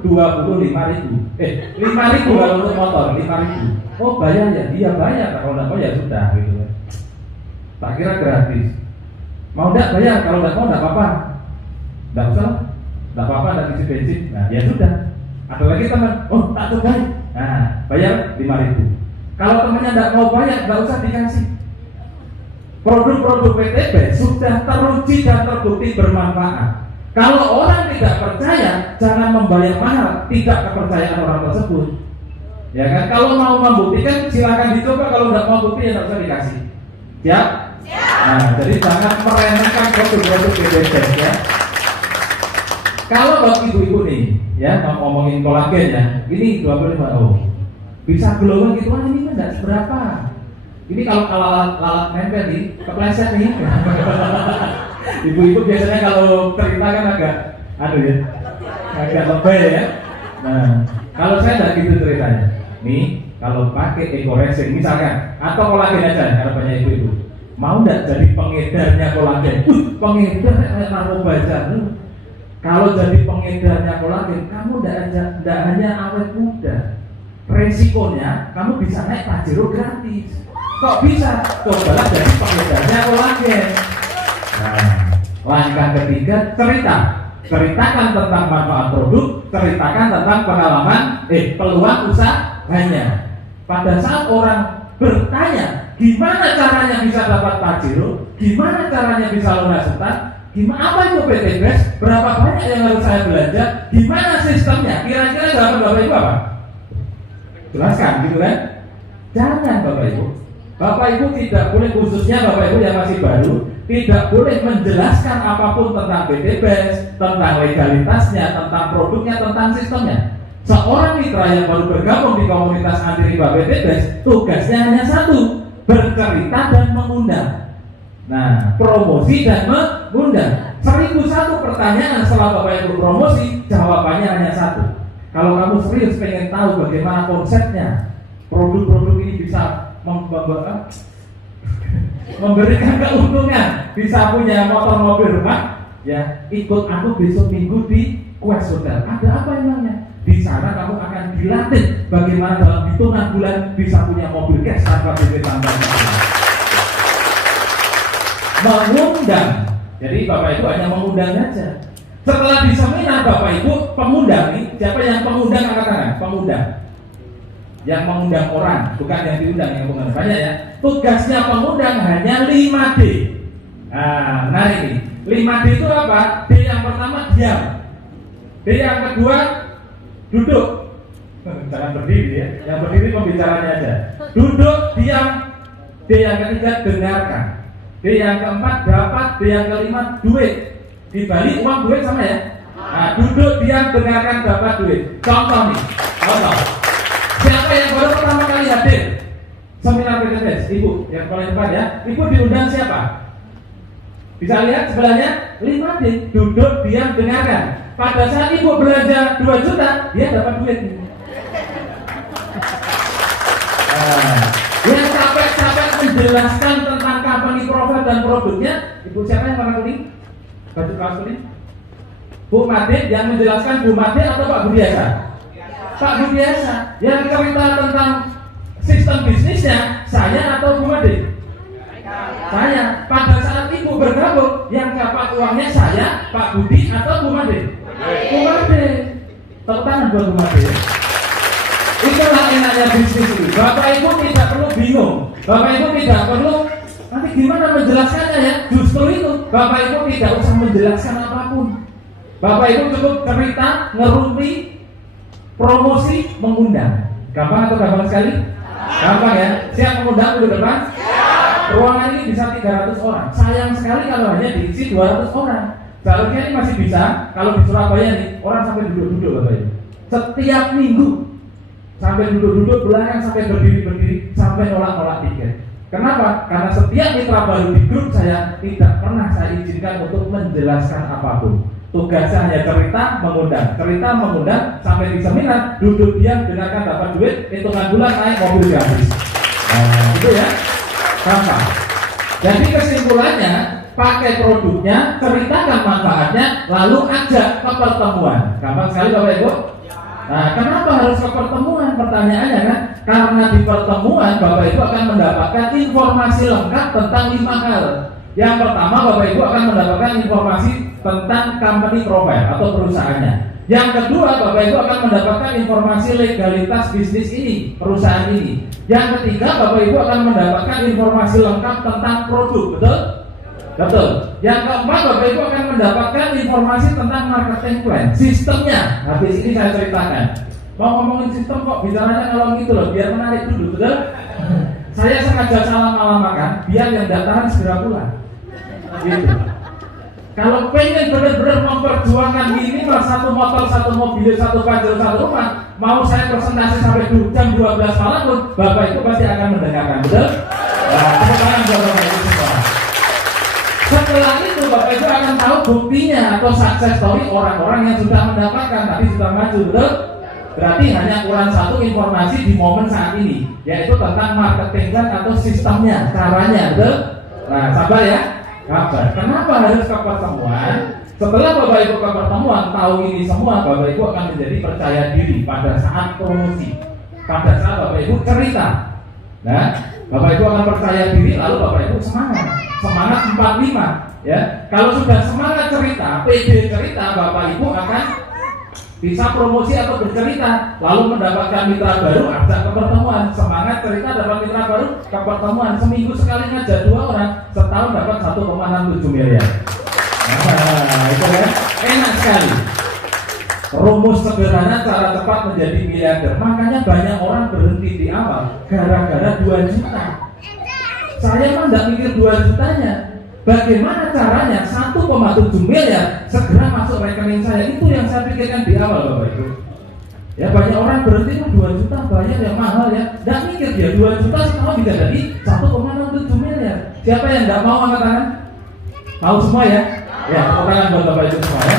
5.000 kalau untuk motor 5.000. Oh bayar ya? Iya bayar. Kalau enggak mau ya sudah gitu ya. Tak kira gratis. Mau enggak bayar? Kalau enggak mau enggak apa-apa. Enggak usah. Enggak apa-apa dan isi bensin. Nah, ya sudah. Ada lagi teman. Oh, tak coba. Nah, bayar 5.000. Kalau temannya enggak mau bayar, enggak usah dikasih. Produk-produk PTB sudah teruji dan terbukti bermanfaat. Kalau orang tidak percaya, jangan membayar mahal, tidak kepercayaan orang tersebut. Ya kan? Kalau mau membuktikan, silakan dicoba. Kalau nggak mau bukti, ya nggak usah dikasih. Siap? Nah, jadi jangan meremehkan produk-produk PTB ya. Kalau buat ibu-ibu nih, ya mau ngomongin kolagen ya, ini 25 bisa glowing gitu, ini kan nggak seberapa. Ini kalau lalat nempel nih, kepleset nih. Ibu-ibu biasanya kalau cerita kan agak lebay ya. Nah, kalau saya tidak gitu ceritanya. Nih, kalau pakai Eco-Racing misalkan, atau kolagen aja, harapannya ibu-ibu. Mau nggak jadi pengedarnya kolagen? Pengedar narkoba aja. Kalau jadi pengedarnya kolagen, kamu tidak hanya awet muda, resikonya kamu bisa naik Pajero gratis. Kok bisa? Cobalah jadi pengedarnya kolagen. Nah, langkah ketiga, ceritakan tentang manfaat produk, ceritakan tentang pengalaman, peluang usahanya. Pada saat orang bertanya, gimana caranya bisa dapat Pajero, gimana caranya bisa lunas utang, gimana apa itu PT BES, berapa banyak yang harus saya belanja, gimana sistemnya, kira-kira jawaban Bapak Ibu apa? Jelaskan, gitu kan? Jangan Bapak Ibu. Bapak Ibu tidak boleh, khususnya Bapak Ibu yang masih baru, tidak boleh menjelaskan apapun tentang PT BES, tentang legalitasnya, tentang produknya, tentang sistemnya. Seorang mitra yang baru bergabung di komunitas anti riba PT BES, tugasnya hanya satu, bercerita dan mengundang. Nah, promosi dan mengundang. 1001 pertanyaan setelah Bapak Ibu promosi, jawabannya hanya satu. Kalau kamu serius pengen tahu bagaimana konsepnya, produk-produk ini bisa memberikan keuntungan, bisa punya motor, mobil, rumah, ya ikut aku besok minggu di Quest Hotel. Ada apa emangnya? Di sana kamu akan dilatih bagaimana dalam hitungan bulan bisa punya mobil cash tanpa duit tambahan. Mengundang. Jadi Bapak Ibu hanya mengundang saja. Setelah di seminar Bapak Ibu pengundang nih, siapa yang pengundang angkat tangan? Pengundang. Yang mengundang orang, bukan yang diundang, yang mengundang banyak ya. Tugasnya pengundang hanya 5D. Nah, menarik nih. 5D itu apa? D yang pertama diam. D yang kedua duduk. Jangan berdiri ya. Yang berdiri pembicaranya aja. Duduk, diam. D yang ketiga dengarkan. D yang keempat dapat. D yang kelima duit. Di Bali uang duit sama ya. Nah, duduk, diam, dengarkan, dapat duit. Contoh nih. Contoh. Siapa yang baru pertama kali hadir seminar PT BES? Ibu yang paling depan ya. Ibu diundang siapa? Bisa lihat sebelahnya 5D. Duduk, diam, dengarkan. Pada saat ibu belanja 2 juta, dia dapat duit. Yang capek-capek menjelaskan tentang company profile dan produknya, ibu siapa yang warna kuning? Baju kaos kuning? Bu Made yang menjelaskan, Bu Made atau Pak Budiasa? Pak Budiasa. Yang cerita tentang sistem bisnisnya, saya atau Bu Made? Saya. Pada saat ibu bergabung, yang dapat uangnya saya, Pak Budi atau Bu Made? Bu Made. Tepuk tangan buat Bu Made. Itulah enaknya bisnis ini. Bapak Ibu tidak perlu bingung. Bapak Ibu tidak perlu nanti gimana menjelaskannya ya. Justru itu Bapak Ibu tidak usah menjelaskan apapun. Bapak Ibu cukup cerita, ngerumpi, promosi, mengundang. Gampang atau gampang sekali? Gampang ya. Siap mengundang ke depan? Ruangan ini bisa 300 orang. Sayang sekali kalau hanya diisi 200 orang. Seharusnya ini masih bisa. Kalau di Surabaya nih orang sampai duduk-duduk Bapak Ibu. Setiap minggu sampai duduk-duduk belakang, sampai berdiri-berdiri, sampai nolak-nolak tiket. Kenapa? Karena setiap mitra baru di grup saya tidak pernah saya izinkan untuk menjelaskan apapun. Tugasnya hanya cerita, mengundang, sampai di seminar, duduk diam, dengarkan, dapat duit, hitungan bulan naik mobil gratis. Nah, itu ya, gampang. Jadi kesimpulannya, pakai produknya, ceritakan manfaatnya, lalu ajak ke pertemuan. Gampang sekali Bapak Ibu. Nah, kenapa harus ke pertemuan? Pertanyaannya kan, karena di pertemuan Bapak Ibu akan mendapatkan informasi lengkap tentang 5 hal. Yang pertama, Bapak Ibu akan mendapatkan informasi tentang company profile atau perusahaannya. Yang kedua, Bapak Ibu akan mendapatkan informasi legalitas bisnis ini, perusahaan ini. Yang ketiga, Bapak Ibu akan mendapatkan informasi lengkap tentang produk, betul? Betul. Yang keempat, Bapak Ibu akan mendapatkan informasi tentang marketing plan, sistemnya. Habis ini saya ceritakan. Mau ngomongin sistem kok bicaranya kalau gitu loh, biar menarik dulu, betul? Saya sengaja salam-alamakan biar yang datang segera pulang. Gitu. Kalau pengen benar-benar memperjuangkan minimal 1 motor, 1 mobil, 1 Pajero, 1 rumah, mau saya presentasi sampai jam 12 malam pun, Bapak Ibu pasti akan mendengarkan, betul? Nah, sekarang Bapak Ibu semua. Setelah itu Bapak Ibu akan tahu buktinya atau success story orang-orang yang sudah mendapatkan, tadi sudah maju, betul? Berarti hanya kurang 1 informasi di momen saat ini, yaitu tentang marketing plan atau sistemnya, caranya, betul? Nah, sabar ya. Sabar. Kenapa harus ke pertemuan? Setelah Bapak Ibu ke pertemuan, tahu ini semua, Bapak Ibu akan menjadi percaya diri pada saat promosi. pada saat Bapak Ibu cerita. Nah, Bapak Ibu akan percaya diri, lalu Bapak Ibu semangat 45 ya. Kalau sudah semangat cerita, pede cerita, Bapak Ibu akan bisa promosi atau bercerita, lalu mendapatkan mitra baru, ajak ke pertemuan. Semangat cerita dapat mitra baru, ke pertemuan. Seminggu sekali ngajak 2 orang, setahun dapat 1,67 miliar. Nah, itu kan enak sekali. Rumus sederhana cara cepat menjadi miliarder. Makanya banyak orang berhenti di awal gara-gara 2 juta. Saya mah nggak mikir 2 jutanya. Bagaimana caranya 1,7 miliar segera masuk rekening saya? Itu yang saya pikirkan di awal, Bapak Ibu. Ya, banyak orang berhenti 2 juta bayar yang mahal ya. Nggak mikir dia 2 juta setahun bisa jadi 1,67 miliar. Siapa yang nggak mau angkat tangan? Mau semua ya? Ya, tepuk tangan buat Bapak Ibu semua ya.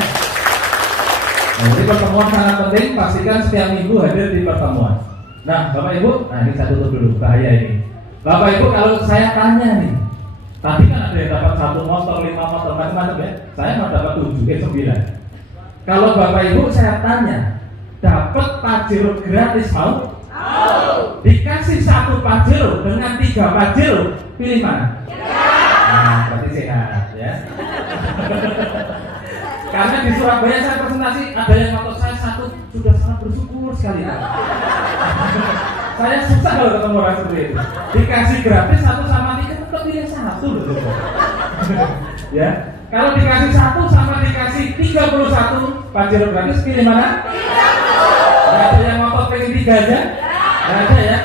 Nah, jadi pertemuan sangat penting, pastikan setiap minggu hadir di pertemuan. Nah, Bapak Ibu, nah ini saya tutup dulu, bahaya ini. Bapak Ibu, kalau saya tanya nih, tadi kan ada yang dapat 1 motor, 5 motor, macam-macam ya. Saya mau dapat 7, 9. Kalau Bapak Ibu saya tanya, dapat Pajero gratis mau? Dikasih 1 Pajero dengan 3 Pajero, pilih mana? Nah, berarti sehat ya. Karena di Surabaya saya presentasi, ada yang motor saya 1, sudah sangat bersyukur sekali. Saya susah kalau ketemu orang seperti itu. Dikasih gratis 1 sama 3, tetap pilih 1 loh. Ya, kalau dikasih 1 sama dikasih 31 Pajero gratis, pilih mana? 30. Nggak ada yang motor pengen 3 aja? Nggak ada ya?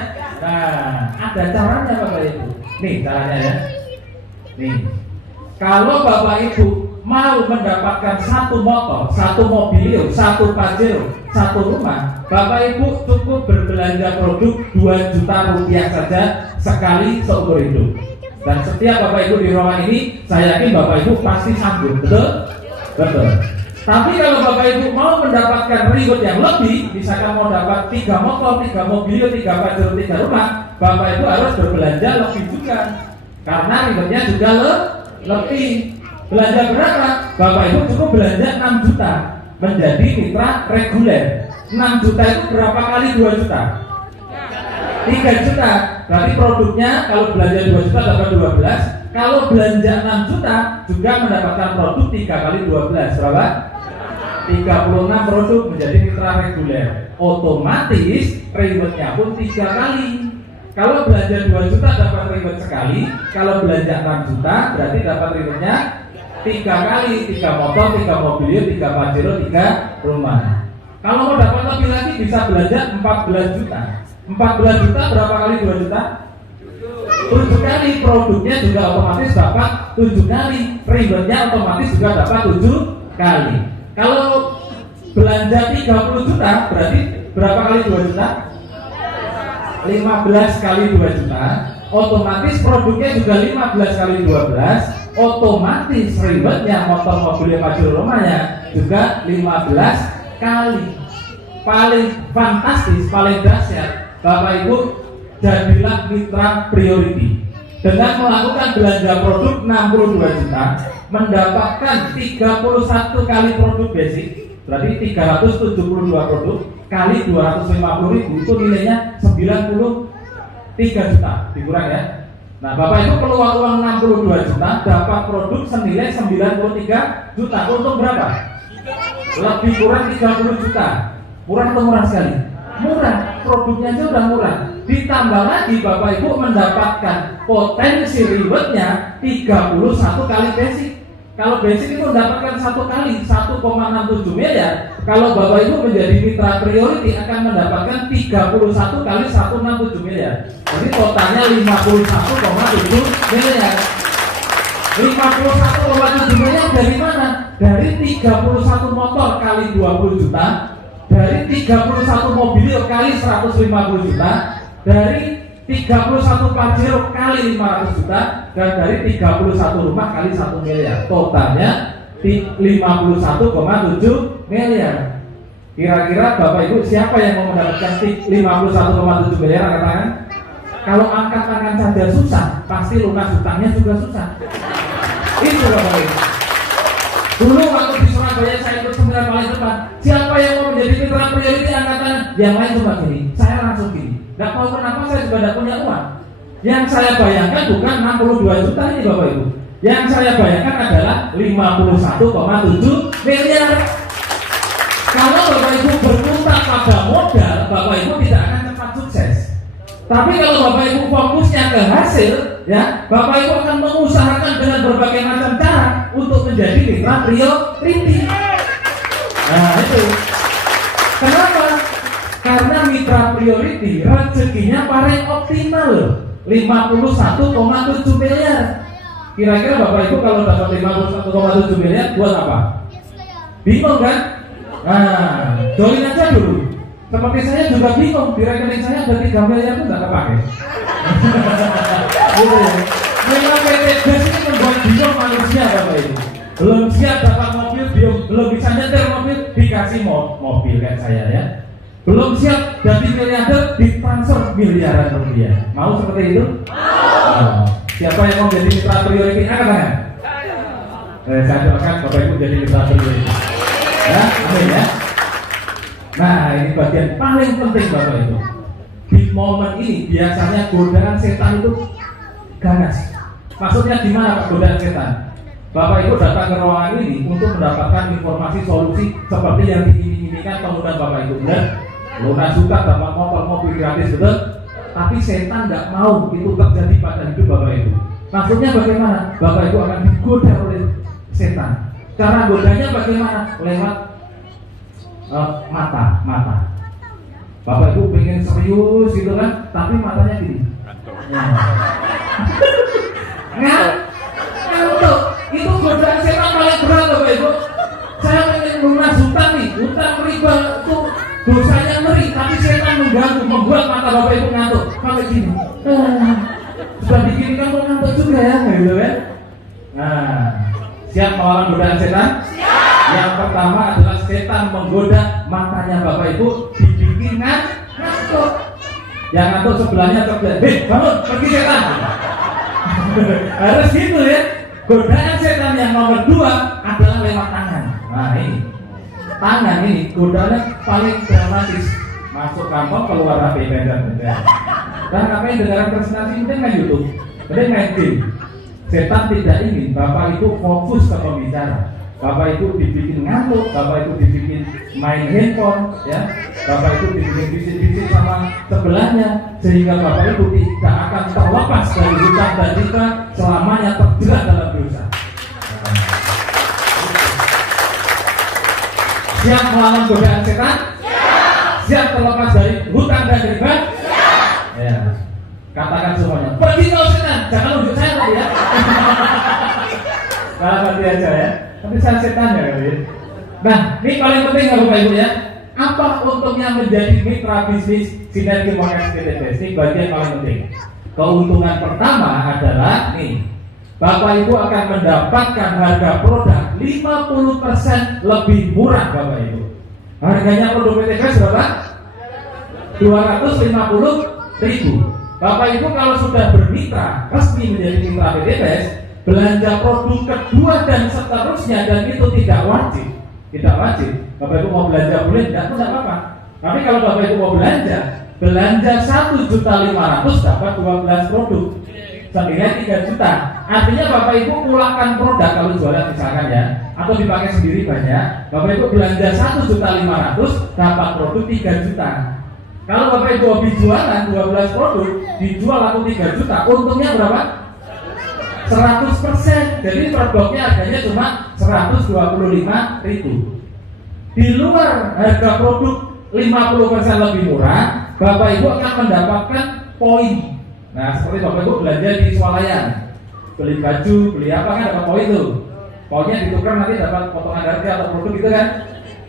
Nah, ada caranya Bapak Ibu. Nih caranya ya. Nih, kalau Bapak Ibu mau mendapatkan 1 motor, 1 mobil, 1 Pajero, 1 rumah, Bapak Ibu cukup berbelanja produk 2 juta rupiah saja sekali seumur hidup. Dan setiap Bapak Ibu di ruangan ini, saya yakin Bapak Ibu pasti sanggup, betul? Betul. Tapi kalau Bapak Ibu mau mendapatkan reward yang lebih, misalkan mau dapat 3 motor, 3 mobil, 3 Pajero, 3 rumah, Bapak Ibu harus berbelanja lebih juga. Karena rewardnya juga lebih. Belanja berapa? Bapak Ibu cukup belanja 6 juta menjadi mitra reguler. 6 juta itu berapa kali 2 juta? 3 juta. Berarti produknya kalau belanja 2 juta dapat 12. Kalau belanja 6 juta juga mendapatkan produk 3 kali 12. Berapa? 36 produk menjadi mitra reguler. Otomatis rewardnya pun 3 kali. Kalau belanja 2 juta dapat reward sekali. Kalau belanja 6 juta berarti dapat rewardnya 3 kali, 3 motor, 3 mobil, 3 Pajero, 3 rumah. Kalau mau dapat lebih lagi bisa belanja 14 juta. 14 juta berapa kali 2 juta? 7 kali. Produknya juga otomatis dapat 7 kali. Rewardnya otomatis juga dapat 7 kali. Kalau belanja 30 juta berarti berapa kali 2 juta? 15 kali 2 juta. Otomatis produknya juga 15 kali 12. Otomatis rewardnya motor, mobil, Pajero, rumahnya juga 15 kali. Paling fantastis, paling dahsyat, Bapak Ibu jadilah mitra priority. Dengan melakukan belanja produk 62 juta, mendapatkan 31 kali produk basic, berarti 372 produk kali 250 ribu, itu nilainya 93 juta, dikurang ya. Nah, Bapak Ibu peluang uang 62 juta dapat produk senilai 93 juta. Untung berapa? Lebih kurang 30 juta. Murah atau murah sekali? Murah, produknya aja udah murah. Ditambah lagi Bapak Ibu mendapatkan potensi rewardnya 31 kali basic. Kalau basic itu mendapatkan 1 kali 1,67 miliar. Kalau Bapak Ibu menjadi mitra priority akan mendapatkan 31 kali 167 miliar. Jadi totalnya 51,7 miliar. 51,7 miliar dari mana? Dari 31 motor kali 20 juta, dari 31 mobil kali 150 juta, dari 31 Pajero kali 500 juta, dan dari 31 rumah kali 1 miliar. Totalnya 51,7 miliar. Kira-kira Bapak Ibu siapa yang mau mendapatkan 51,7 miliar? Angkat tangan. Kalau angkat tangan saja susah, pasti lunas hutangnya juga susah. Itu Bapak Ibu. Dulu waktu di Surabaya saya ikut seminar paling depan. Siapa yang mau menjadi mitra priority angkat tangan? Yang lain cuma gini. Saya langsung gini. Nggak tahu kenapa saya juga tidak punya uang. Yang saya bayangkan bukan 62 juta ini Bapak Ibu. Yang saya bayangkan adalah 51,7 miliar. Kalau Bapak Ibu berputar pada modal, Bapak Ibu tidak akan cepat sukses. Tapi kalau Bapak Ibu fokusnya ke hasil, ya, Bapak Ibu akan mengusahakan dengan berbagai macam cara untuk menjadi mitra priority. Nah itu. Kenapa? Karena mitra priority rezekinya paling optimal, 51,7 miliar. Kira-kira Bapak Ibu kalau dapat 51,7 miliar buat apa? Bingung kan? Nah, join aja dulu. Seperti saya juga bingung, di rekening saya ada 3 miliar itu nggak kepake. Gitu ya. Memang PT Gas ini membuat bingung manusia Bapak Ibu. Belum siap dapat mobil, belum bisa nyetir mobil, dikasih mobil kayak saya ya. Belum siap jadi miliarder, ditransfer miliaran rupiah. Mau seperti itu? Mau. Siapa yang mau jadi mitra priority? Angkat tangan. Saya doakan Bapak Ibu jadi mitra priority. Ya, amin ya. Nah, ini bagian paling penting Bapak Ibu. Di momen ini biasanya godaan setan itu ganas. Maksudnya gimana Pak godaan setan? Bapak Ibu datang ke ruangan ini untuk mendapatkan informasi solusi seperti yang diinginkan pengundang Bapak Ibu. Benar? Luna suka dapat mobil gratis, betul? Tapi setan nggak mau itu terjadi pada hidup Bapak Ibu. Maksudnya bagaimana? Bapak Ibu akan digoda oleh setan. Cara godanya bagaimana? Lewat mata. Bapak Ibu pengen serius gitu kan, tapi matanya gini. Ngantuk. Itu godaan setan paling berat Bapak Ibu. Saya pengen lunas hutang nih, hutang riba itu dosanya ngeri, tapi setan mengganggu, membuat mata Bapak Ibu ngantuk. Kalau gini, sudah diginikan kok ngantuk juga ya, gitu kan? Nah, siap melawan godaan setan? Siap. Yang pertama adalah setan menggoda matanya Bapak Ibu, dibikin ngantuk. Yang ngantuk sebelahnya terbiasa, hei bangun, pergi setan. Harus gitu ya. Godaan setan yang nomor 2 adalah lewat tangan. Nah ini tangan ini godaannya paling dramatis. Masuk kantor, keluar HP, beda. Dan ngapain dengaran presentasi, mungkin main YouTube, mungkin main game. Setan tidak ingin Bapak Ibu fokus ke pembicara. Bapak Ibu dibikin ngantuk, Bapak Ibu dibikin main handphone, ya. Bapak Ibu dibikin bisik-bisik sama sebelahnya, sehingga Bapak Ibu tidak akan terlepas dari hutang dan riba selamanya terjerat dalam dosa. Siap melawan godaan setan? Siap terlepas dari hutang dan riba? Ya. Katakan semuanya, pergi kau setan, jangan unjuk saya lagi ya. Kalau pergi aja ya. Tapi saya setan ya kali. Nah, ini paling penting kalau Bapak Ibu ya. Apa untungnya menjadi mitra bisnis Sinergi Monex PTBS? Ini bagian paling penting. Keuntungan pertama adalah nih, Bapak Ibu akan mendapatkan harga produk 50% lebih murah Bapak Ibu. Harganya produk PTBS berapa? 250.000. Bapak Ibu kalau sudah bermitra resmi menjadi mitra PTBS, belanja produk kedua dan seterusnya, dan itu tidak wajib. Bapak Ibu mau belanja boleh, tidak apa-apa. Tapi kalau Bapak Ibu mau belanja 1.500.000 dapat 12 produk, senilai 3 juta. Artinya Bapak Ibu pulangkan produk kalau jualan misalkan ya, atau dipakai sendiri banyak. Bapak Ibu belanja 1.500.000 dapat produk 3 juta. Kalau Bapak Ibu hobi jualan 12 produk, dijual laku 3 juta, untungnya berapa? 100%. Jadi produknya harganya cuma 125.000. Di luar harga produk 50% lebih murah, Bapak Ibu akan mendapatkan poin. Nah, seperti Bapak Ibu belanja di Swalayan, beli baju, beli apa kan dapat poin tuh. Poinnya ditukar nanti dapat potongan harga atau produk gitu kan.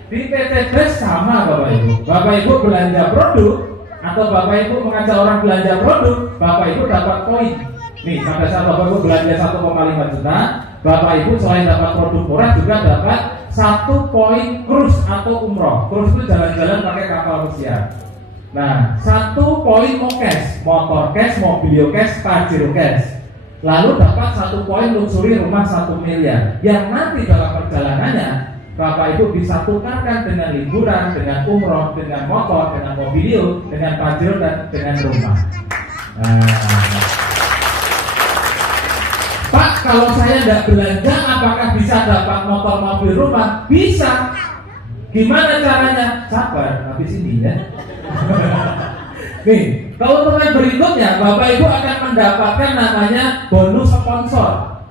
Di PTBS sama Bapak Ibu. Bapak Ibu belanja produk atau Bapak Ibu mengajak orang belanja produk, Bapak Ibu dapat poin. Nih, pada saat Bapak Ibu belanja 1,5 juta, Bapak Ibu selain dapat produk murah juga dapat 1 poin cruise atau umroh. Cruise itu jalan-jalan pakai kapal pesiar. Nah, 1 poin cash, motor cash, mobilio cash, pajero cash. Lalu dapat 1 poin luxury rumah 1 miliar. Yang nanti dalam perjalanannya Bapak Ibu bisa tukarkan dengan liburan, dengan umroh, dengan motor, dengan mobil, dengan pajero, dan dengan rumah. Pak, kalau saya tidak belanja, apakah bisa dapat motor, mobil, rumah? Bisa. Gimana caranya? Sabar, habis ini ya. Nih, keuntungan berikutnya, Bapak Ibu akan mendapatkan namanya bonus sponsor.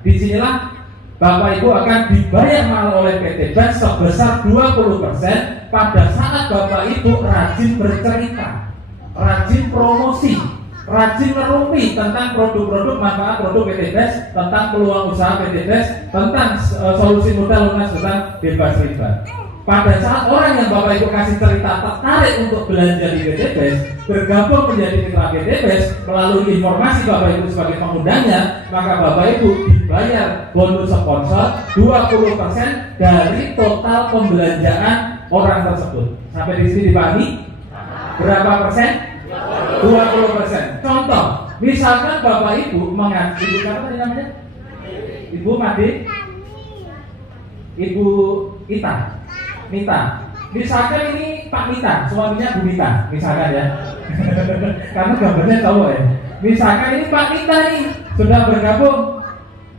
Disinilah Bapak Ibu akan dibayar mahal oleh PT BES sebesar 20% pada saat Bapak Ibu rajin bercerita, rajin promosi, rajin merumpi tentang produk-produk manfaat produk PT BES, tentang peluang usaha PT BES, tentang solusi modal lunas tentang bebas riba. Pada saat orang yang Bapak Ibu kasih cerita tertarik untuk belanja di PT BES, bergabung menjadi mitra PT BES melalui informasi Bapak Ibu sebagai pengundangnya, maka Bapak Ibu dibayar bonus sponsor 20% dari total pembelanjaan orang tersebut. Sampai di sini dipahami? Berapa persen? 20%. Contoh, misalkan Bapak Ibu mengaji, Ibu apa namanya? Ibu Made, Ibu Ita, Mita. Misalkan ini Pak Mita, suaminya Bu Mita, misalkan ya. Karena gambarnya cowok ya. Misalkan ini Pak Mita nih sudah bergabung.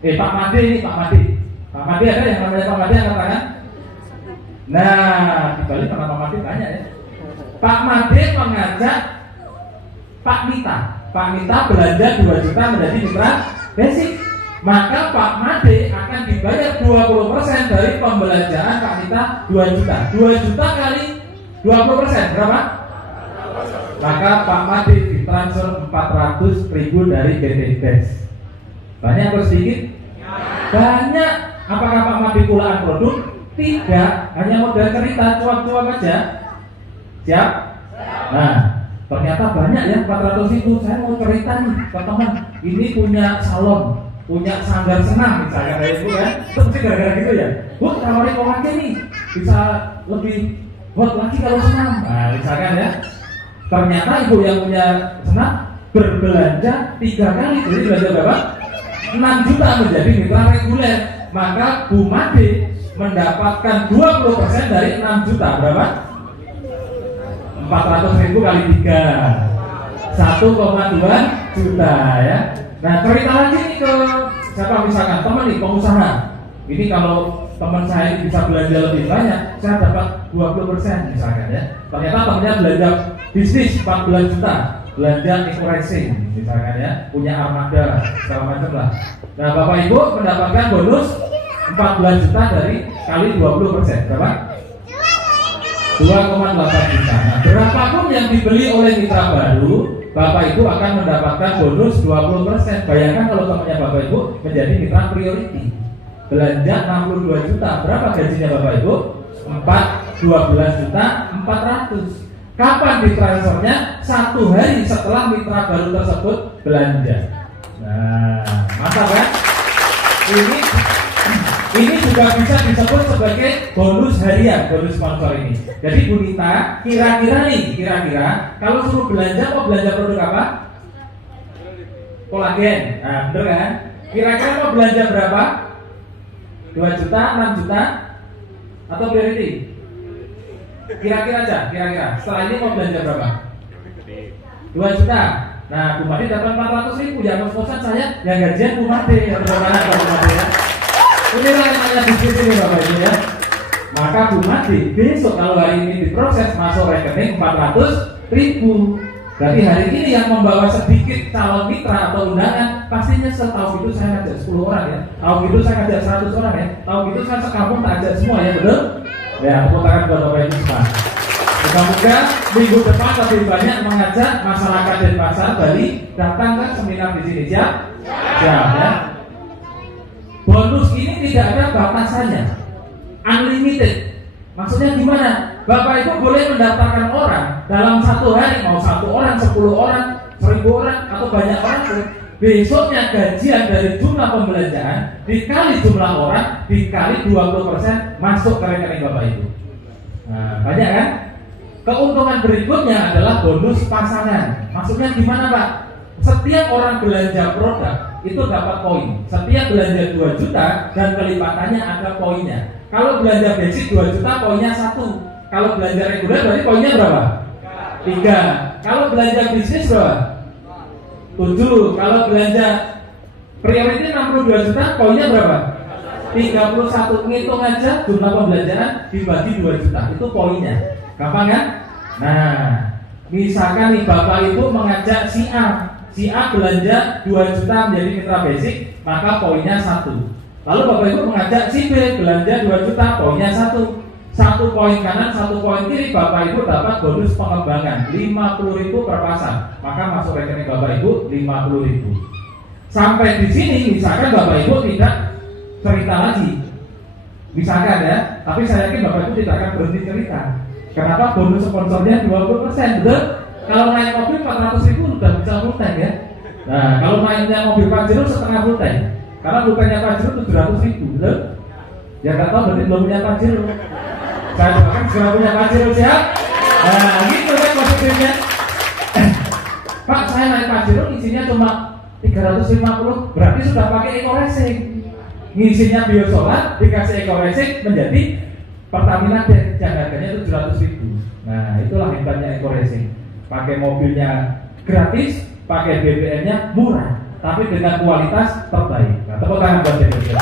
Pak Made ini, Pak Made. Pak Made ada yang namanya Pak Made angkat tangan? Nah, dibalik sama Pak Made banyak ya. Pak Made mengajak Pak Mita. Pak Mita belanja 2 juta menjadi mitra basic. Maka Pak Made akan dibayar 20% dari pembelanjaan Pak Mita 2 juta. 2 juta kali 20%, berapa? Maka Pak Made ditransfer 400.000 dari PT BES. Banyak atau sedikit? Banyak. Apakah Pak Made pulaan produk? Tidak, hanya modal cerita, cuap-cuap aja. Siap? Nah, ternyata banyak ya 400.000. Saya mau cerita nih ke teman, ini punya salon, punya sanggar senam misalnya kayak itu ya. Itu mesti gara-gara gitu ya. Bu, tawarin kok lagi nih, bisa lebih hot lagi kalau senam. Nah, misalkan ya. Ternyata ibu yang punya senam berbelanja 3 kali. Jadi belanja berapa? 6 juta menjadi mitra reguler. Maka Bu Made mendapatkan 20% dari 6 juta. Berapa? 400.000 kali 3, 1,2 juta ya. Nah, cerita lagi nih ke siapa, misalkan teman nih pengusaha. Ini kalau teman saya ini bisa belanja lebih banyak, saya dapat 20% misalkan ya. Ternyata temannya belanja bisnis 14 juta, belanja eco racing misalkan ya, punya armada segala macam lah. Nah, Bapak Ibu mendapatkan bonus 14 juta dari kali 20%, berapa? 2,8 juta. Nah, berapapun yang dibeli oleh mitra baru, Bapak Ibu akan mendapatkan bonus 20%. Bayangkan kalau temannya Bapak Ibu menjadi mitra priority, belanja 62 juta. Berapa gajinya Bapak Ibu? 12 juta 400. Kapan ditransfernya? 1 hari setelah mitra baru tersebut belanja. Nah, mantap kan? Ini juga bisa disebut sebagai bonus harian, bonus sponsor ini. Jadi Bu Nita, kira-kira kalau suruh belanja, mau belanja produk apa? Kolagen. Nah, bener kan? Kira-kira mau belanja berapa? 2 juta, 6 juta? Atau priority? Kira-kira aja, kira-kira. Setelah ini mau belanja berapa? 2 juta. Nah, Bu Made dapat 400.000. Ya, ngos-ngosan saya yang gajian Bu Made, yang berapa Bu Made ya. Inilah yang namanya bisnis ini Bapak Ibu ya. Maka Bu Made besok kalau hari ini diproses masuk rekening 400.000. Berarti hari ini yang membawa sedikit calon mitra atau undangan pastinya setahu itu saya ngajak 10 orang ya. Tahu gitu saya ngajak 100 orang ya. Tahu gitu saya sekampung tak ajak semua ya, betul? Ya, tepuk tangan buat Bapak Ibu semua. Semoga minggu depan lebih banyak mengajak masyarakat Denpasar Bali datang ke seminar di sini. Siap? Siap ya. Bonus ini tidak ada batasannya, unlimited. Maksudnya gimana? Bapak Ibu boleh mendaftarkan orang dalam 1 hari, mau 1 orang, 10 orang, 1000 orang, atau banyak orang pun. Besoknya gajian dari jumlah pembelanjaan dikali jumlah orang dikali 20% masuk ke rekening Bapak Ibu. Nah, banyak kan? Keuntungan berikutnya adalah bonus pasangan. Maksudnya gimana Pak? Setiap orang belanja produk itu dapat poin. Setiap belanja 2 juta dan kelipatannya ada poinnya. Kalau belanja basic 2 juta poinnya 1. Kalau belanja reguler berarti poinnya berapa? 3. Kalau belanja bisnis berapa? 7. Kalau belanja priority 62 juta poinnya berapa? 31. Ngitung aja jumlah pembelanjaan dibagi 2 juta itu poinnya. Gampang kan? Nah, misalkan nih Bapak Ibu mengajak si A belanja 2 juta menjadi mitra basic, maka poinnya 1. Lalu Bapak Ibu mengajak si B belanja 2 juta, poinnya 1. 1 poin kanan, 1 poin kiri, Bapak Ibu dapat bonus pengembangan 50.000 per pasang. Maka masuk rekening Bapak Ibu 50.000. Sampai di sini misalkan Bapak Ibu tidak cerita lagi. Misalkan ya, tapi saya yakin Bapak Ibu tidak akan berhenti cerita. Kenapa? Bonus sponsornya 20%, betul? Kalau naik mobil 400.000 udah bisa full tank ya. Nah, kalau naiknya mobil Pajero setengah full tank. Karena bukannya Pajero 700.000, betul? Ya nggak tahu berarti belum punya Pajero. Saya bahkan sudah punya Pajero siap. Nah, gitu kan positifnya. Pak, saya naik Pajero isinya cuma 350, berarti sudah pakai eco racing. Ngisinya biosolar dikasih eco racing menjadi Pertamina Dan yang harganya 700.000. Nah, itulah hebatnya eco racing. Pakai mobilnya gratis, pakai BBM-nya murah, tapi dengan kualitas terbaik. Nah, tepuk tangan buat BBM ya.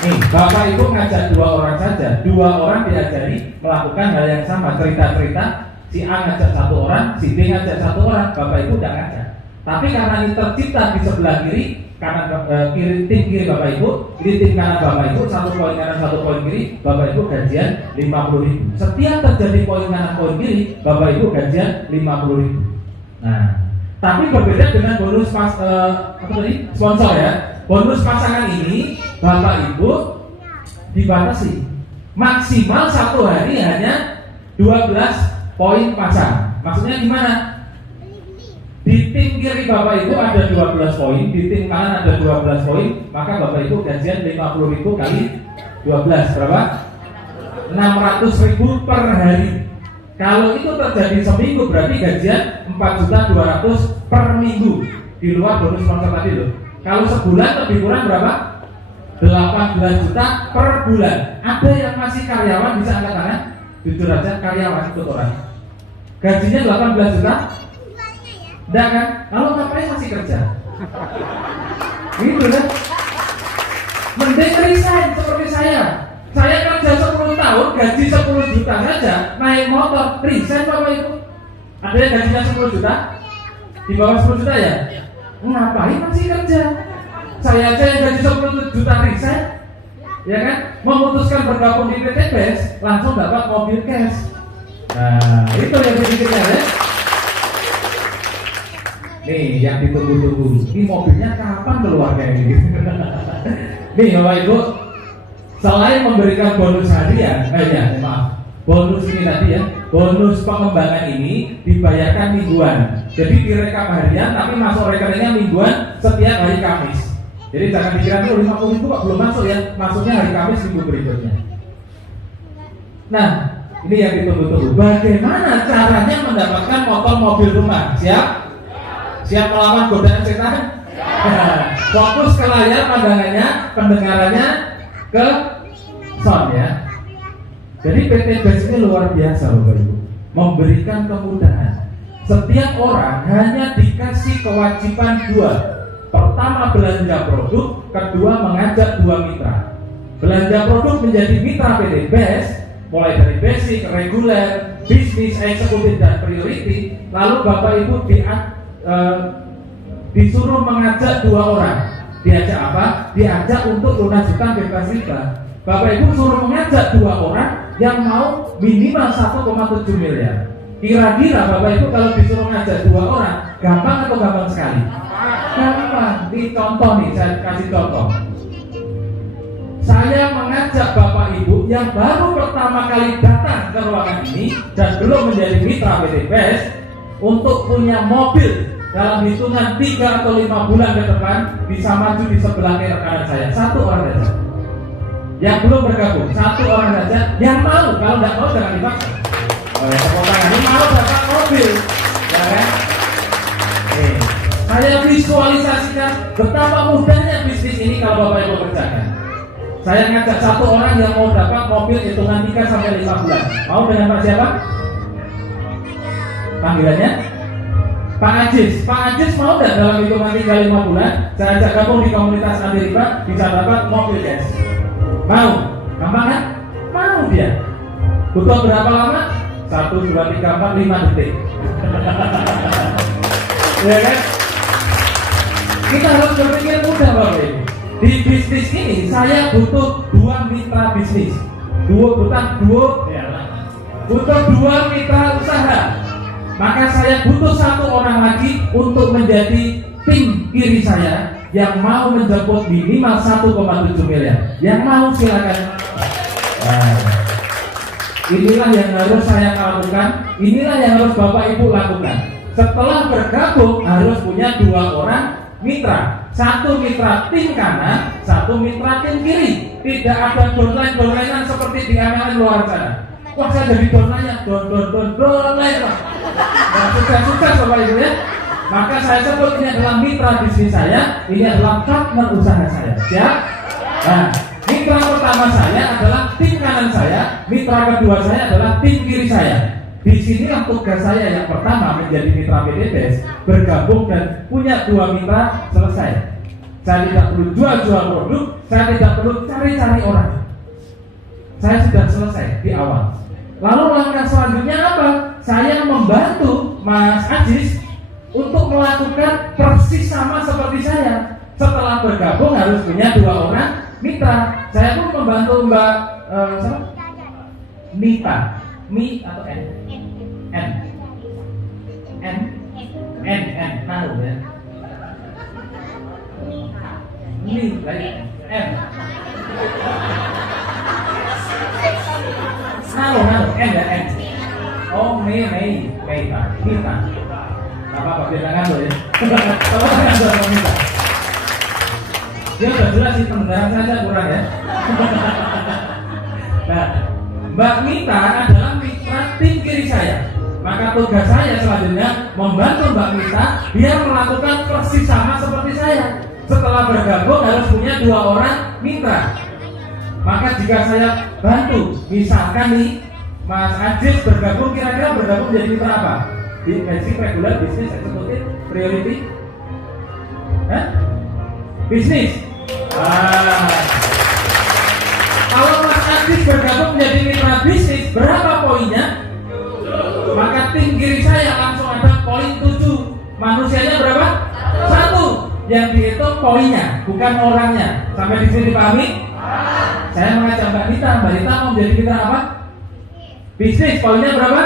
Nih, Bapak Ibu ngajak 2 orang saja, 2 orang diajari melakukan hal yang sama, cerita-cerita. Si A ngajak 1 orang, si B ngajak 1 orang, Bapak Ibu tidak ngajak. Tapi karena ini tercipta di sebelah kiri, kanan kiri, tim kiri Bapak Ibu, ini tim kanan Bapak Ibu, 1 poin kanan 1 poin kiri, Bapak Ibu gajian 50.000. Setiap terjadi poin kanan poin kiri, Bapak Ibu gajian 50.000. Nah, tapi berbeda dengan bonus sponsor ya. Bonus pasangan ini Bapak Ibu dibatasi maksimal 1 hari hanya 12 poin pasang. Maksudnya gimana? Di tim kiri Bapak Ibu ada 12 poin, di tim kanan ada 12 poin, maka Bapak Ibu gajian 50.000 kali 12 berapa? 600.000 per hari. Kalau itu terjadi seminggu berarti gajian 4.200.000 per minggu di luar bonus sponsor tadi loh. Kalau sebulan lebih kurang berapa? 18 juta per bulan. Ada yang masih karyawan bisa angkat tangan? Jujur aja karyawan ikut orang. Gajinya 18 juta? Enggak kan? Lalu ngapain masih kerja? Gitu kan? Mending resign seperti saya. Saya kerja 10 tahun, gaji 10 juta saja, naik motor, resign Bapak Ibu. Ada yang gajinya 10 juta? Di bawah 10 juta ya? Ngapain masih kerja? Saya aja yang gaji 10 juta resign, ya kan? Memutuskan bergabung di PT BES, langsung dapat mobil cash. Nah, itu yang dipikirnya ya. Nih, yang ditunggu-tunggu. Ini mobilnya kapan keluarnya ini? Nih, Bapak Ibu, selain memberikan bonus harian, bonus ini tadi ya, bonus pengembangan ini dibayarkan mingguan. Jadi direkap harian, tapi masuk rekeningnya mingguan setiap hari Kamis. Jadi jangan pikiran tuh 50.000 kok belum masuk ya, masuknya hari Kamis minggu berikutnya. Nah, ini yang ditunggu-tunggu. Bagaimana caranya mendapatkan motor mobil rumah? Siap? Siap melawan godaan setan? Fokus ke layar pandangannya, pendengarannya ke sound ya. Jadi PT BES ini luar biasa Bapak Ibu, memberikan kemudahan. Setiap orang hanya dikasih kewajiban 2. Pertama belanja produk, kedua mengajak 2 mitra. Belanja produk menjadi mitra PT BES, mulai dari basic, reguler, bisnis, eksekutif dan priority. Lalu Bapak Ibu disuruh mengajak 2 orang. Diajak apa? Diajak untuk lunas hutang bebas riba. Bapak Ibu suruh mengajak 2 orang yang mau minimal 1,7 miliar. Kira-kira Bapak Ibu kalau disuruh ngajak 2 orang, gampang atau gampang sekali? Gampang. Ini contoh nih, saya kasih contoh. Saya mengajak Bapak Ibu yang baru pertama kali datang ke ruangan ini dan belum menjadi mitra PT BES untuk punya mobil dalam hitungan 3 atau 5 bulan ke depan bisa maju di sebelah kiri kanan saya. 1 orang saja. Yang belum bergabung, 1 orang saja. Yang mau, kalau tidak mau jangan dipaksa. Tepuk tangan. Ini mau dapat mobil, ya kan? Saya visualisasikan betapa mudahnya bisnis ini kalau Bapak Ibu kerjakan. Saya ngajak satu orang yang mau dapat mobil hitungan 3 sampai 5 bulan. Mau dengan Pak siapa? Panggilannya? Pak Ajis. Pak Ajis mau nggak dalam hitungan 3-5 bulan saya ajak gabung di komunitas anti riba bisa dapat mobil cash? Mau? Gampang kan? Mau dia. Butuh berapa lama? 1, 2, 3, 4, 5 detik. Ya kan? Kita harus berpikir mudah Bapak Ibu. Di bisnis ini saya butuh 2 mitra bisnis. Butuh 2 mitra usaha. Maka saya butuh 1 orang lagi untuk menjadi tim kiri saya yang mau menjemput minimal 1,7 miliar. Yang mau silakan. Nah, inilah yang harus saya lakukan. Inilah yang harus Bapak Ibu lakukan. Setelah bergabung harus punya 2 orang mitra. 1 mitra tim kanan, 1 mitra tim kiri. Tidak ada downline-downlinean seperti di MLM luar sana. Wah saya jadi downline-nya, downline lah. Nah, sukses Bapak Ibu ya. Maka saya sebut ini adalah mitra bisnis saya, ini adalah partner usaha saya. Siap? Nah, mitra pertama saya adalah tim kanan saya, mitra kedua saya adalah tim kiri saya. Di sinilah tugas saya yang pertama menjadi mitra PDBes, bergabung dan punya 2 mitra selesai. Saya tidak perlu jual-jual produk, saya tidak perlu cari-cari orang. Saya sudah selesai di awal. Lalu langkah selanjutnya apa? Saya membantu Mas Ajis untuk melakukan persis sama seperti saya. Setelah bergabung harus punya 2 orang mitra. Saya pun membantu Mbak Nita. Mi atau N? N. Tahu ya? Mi lagi N. Tahu N ya N. Oh Mei Nita. Apa bilangan lo ya? Apa kan sudah Nita? Dia udah jelas sih pendengaran saja kurang ya. Nah, Mbak Mita adalah mitra tim kiri saya. Maka tugas saya selanjutnya membantu Mbak Mita dia melakukan persis sama seperti saya. Setelah bergabung harus punya 2 orang mitra. Maka jika saya bantu, misalkan nih Mas Ajis bergabung, kira-kira bergabung menjadi mitra apa? Di basic, regular, bisnis, eksekutif, priority? Bisnis. Kalau Mas Ajis bergabung menjadi mitra bisnis, berapa poinnya? Maka tim kiri saya langsung ada poin 7. Manusianya berapa? 1. Yang dihitung poinnya, bukan orangnya. Sampai di sini dipahami? Saya mengajak Mbak Nita mau menjadi mitra apa? Bisnis, poinnya berapa?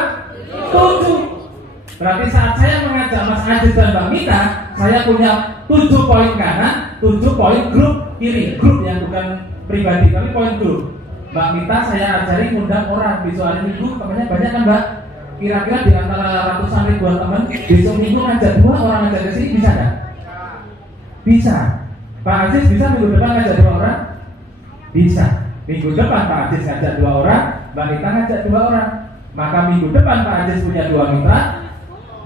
7. Berarti saat saya mengajak Mas Ajis dan Mbak Mita, saya punya 7 poin kanan, 7 poin grup kiri. Grup yang bukan pribadi, tapi poin grup. Mbak Mita saya ajari ngundang orang. Besok hari Minggu temannya banyak kan Mbak? Kira-kira di antara ratusan ribuan teman, besok Minggu ngajak 2 orang ngajak ke sini, bisa nggak? Bisa. Pak Ajis bisa minggu depan ngajak 2 orang? Bisa. Minggu depan Pak Ajis ngajak 2 orang, Mbak Mita ngajak 2 orang. Maka minggu depan Pak Ajis punya 2 mitra,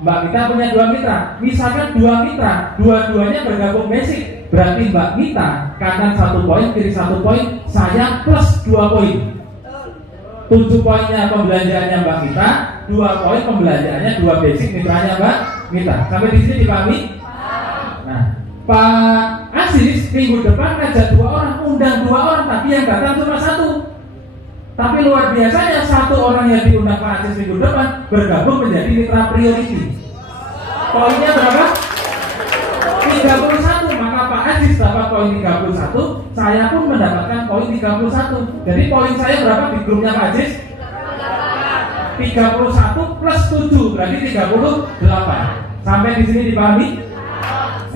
Mbak Mita punya 2 mitra. Misalkan 2 mitra, dua-duanya bergabung basic. Berarti Mbak Mita kanan 1 poin, kiri 1 poin, saya plus 2 poin. 7 poinnya pembelanjaannya Mbak Mita, 2 poin pembelanjaannya 2 basic mitranya Mbak Mita. Sampai di sini dipahami? Nah, Pak Aziz minggu depan ngajak 2 orang, undang 2 orang, tapi yang datang cuma 1. Tapi luar biasanya 1 orang yang diundang Pak Aziz minggu depan bergabung menjadi mitra priority. Poinnya berapa? 31. Maka Pak Aziz dapat poin 31, saya pun mendapatkan poin 31. Jadi poin saya berapa di grupnya Pak Aziz? 31 plus 7 berarti 38. Sampai di sini dipahami?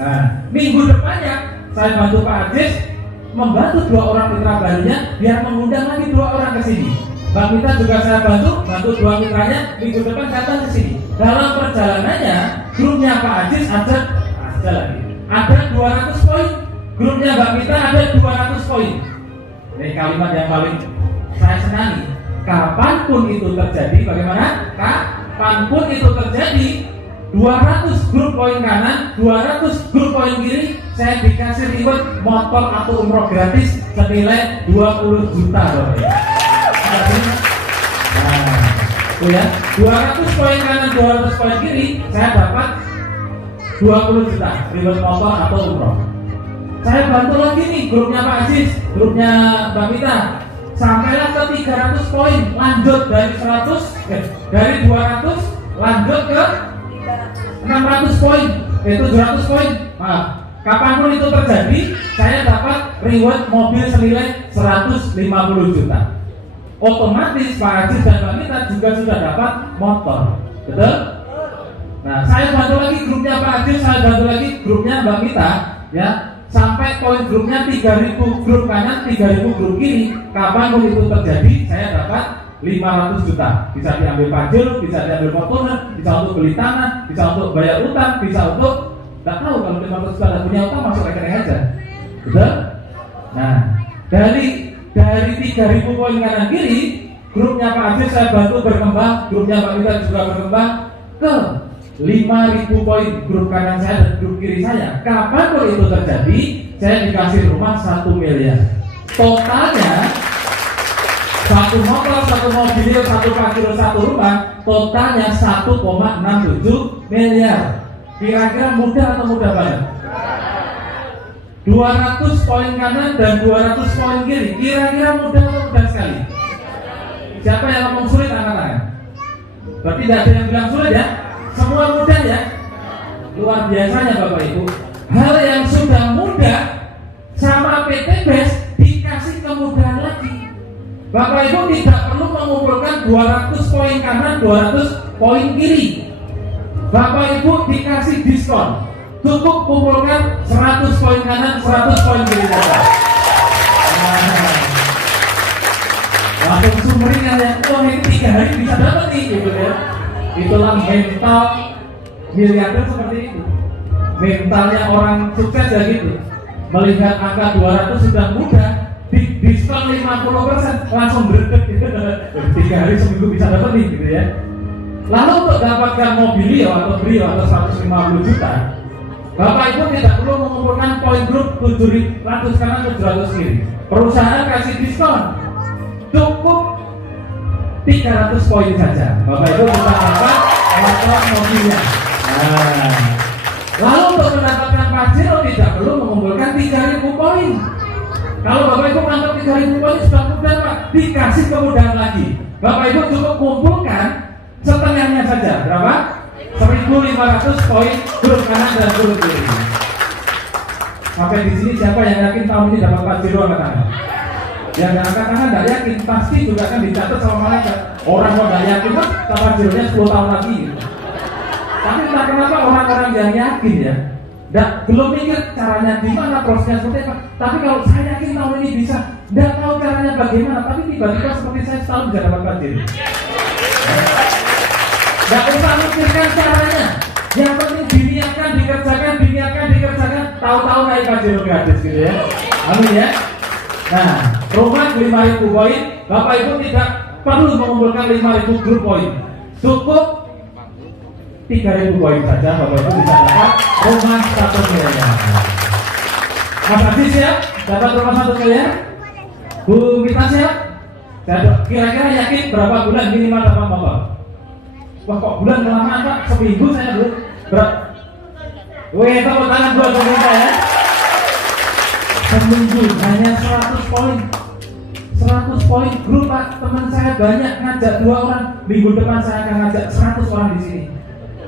Nah, minggu depannya saya bantu Pak Aziz membantu 2 orang mitra barunya biar mengundang lagi 2 orang ke sini. Mbak Mita juga saya bantu 2 mitranya minggu depan datang ke sini. Dalam perjalanannya grupnya Pak Aziz ada lagi. Ada 200 poin. Grupnya Mbak Mita ada 200 poin. Ini kalimat yang paling saya senangi. Kapanpun itu terjadi, bagaimana? Kapanpun itu terjadi, 200 grup poin kanan, 200 grup poin kiri, saya dikasih reward motor atau umroh gratis senilai 20 juta loh. Nah, itu ya, 200 poin kanan, 200 poin kiri, saya dapat 20 juta reward motor atau umroh. Saya bantu lagi nih grupnya Pak Aziz, grupnya Mbak Mita, sampailah ke 300 poin, lanjut dari 200 lanjut ke 600 poin, itu 700 poin. Maaf, kapanpun itu terjadi, saya dapat reward mobil senilai 150 juta. Otomatis Pak Aziz dan Mbak Mita juga sudah dapat motor, betul? Nah, saya bantu lagi grupnya Pak Aziz, saya bantu lagi grupnya Mbak Mita, ya. Sampai poin grupnya 3000 grup kanan, 3000 grup kiri. Kapanpun itu terjadi, saya dapat 500 juta. Bisa diambil pajul, bisa diambil Fortuner, bisa untuk beli tanah, bisa untuk bayar utang, bisa untuk nggak tahu kalau 500 juta punya utang masuk rekening aja. Betul? Nah, dari 3000 poin kanan kiri, grupnya Pak Aziz saya bantu berkembang, grupnya Pak Mita juga berkembang ke 5.000 poin grup kanan saya dan grup kiri saya. Kapanpun itu terjadi, saya dikasih rumah 1 miliar. Totalnya 1 motor, 1 mobil, 1 parkir, 1 rumah, totalnya 1,67 miliar. Kira-kira mudah atau mudah banget? 200 poin kanan dan 200 poin kiri. Kira-kira mudah atau mudah sekali? Siapa yang ngomong sulit angkat tangan? Berarti tidak ada yang bilang sulit ya? Semua mudah ya? Luar biasanya Bapak Ibu. Hal yang sudah mudah sama PT BES dikasih kemudahan lagi. Bapak Ibu tidak perlu mengumpulkan 200 poin kanan, 200 poin kiri. Bapak Ibu dikasih diskon. Cukup kumpulkan 100 poin kanan, 100 poin kiri saja. Langsung sumringah ya, oh ini 3 hari bisa dapat nih gitu ya. Itulah mental miliarder seperti itu. Mentalnya orang sukses ya gitu. Melihat angka 200 sudah mudah, diskon 50% langsung berdek gitu. 3 hari seminggu bisa dapat nih gitu ya. Lalu untuk dapatkan mobilio atau brio atau 150 juta, Bapak Ibu tidak perlu mengumpulkan poin grup 700 kanan 700 kiri. Perusahaan kasih diskon, cukup 300 poin saja. Bapak Ibu bisa dapat motor mobilnya. Nah, lalu untuk mendapatkan pajero tidak perlu mengumpulkan 3.000 poin. Kalau Bapak Ibu mantap 3.000 poin sudah mudah Pak, dikasih kemudahan lagi. Bapak Ibu cukup kumpulkan setengahnya saja. Berapa? 1.500 poin grup kanan dan grup kiri. Sampai di sini siapa yang yakin tahun ini dapat pajero angkat tangan? Yang angkat tangan tidak yakin pasti juga akan dicatat sama malaikat. Orang mau tidak yakin kan pajeronya 10 tahun lagi. Tapi entah kenapa orang-orang yang yakin ya, belum mikir caranya gimana, prosesnya seperti apa. Tapi kalau saya yakin tahun ini bisa, tidak tahu caranya bagaimana, tapi tiba-tiba seperti saya setahun bisa dapat pajero. Tidak usah mikirkan caranya. Yang penting diniatkan, dikerjakan, tahu-tahu naik pajero gratis gitu ya. Amin ya. Nah, rumah 5.000 poin, Bapak Ibu tidak perlu mengumpulkan 5.000 grup poin. Cukup 3.000 poin saja, Bapak Ibu bisa dapat rumah 1 miliar. Mas Aziz siap? Dapat rumah 1 miliar? Bu Mita siap? Kira-kira yakin berapa bulan minimal dapat motor? Wah kok bulan lama Pak? Seminggu saya dulu. Wih, tepuk tangan buat Bu Mita ya. Seminggu hanya 100 poin. 100 poin grup Pak, teman saya banyak ngajak 2 orang. Minggu depan saya akan ngajak 100 orang di sini.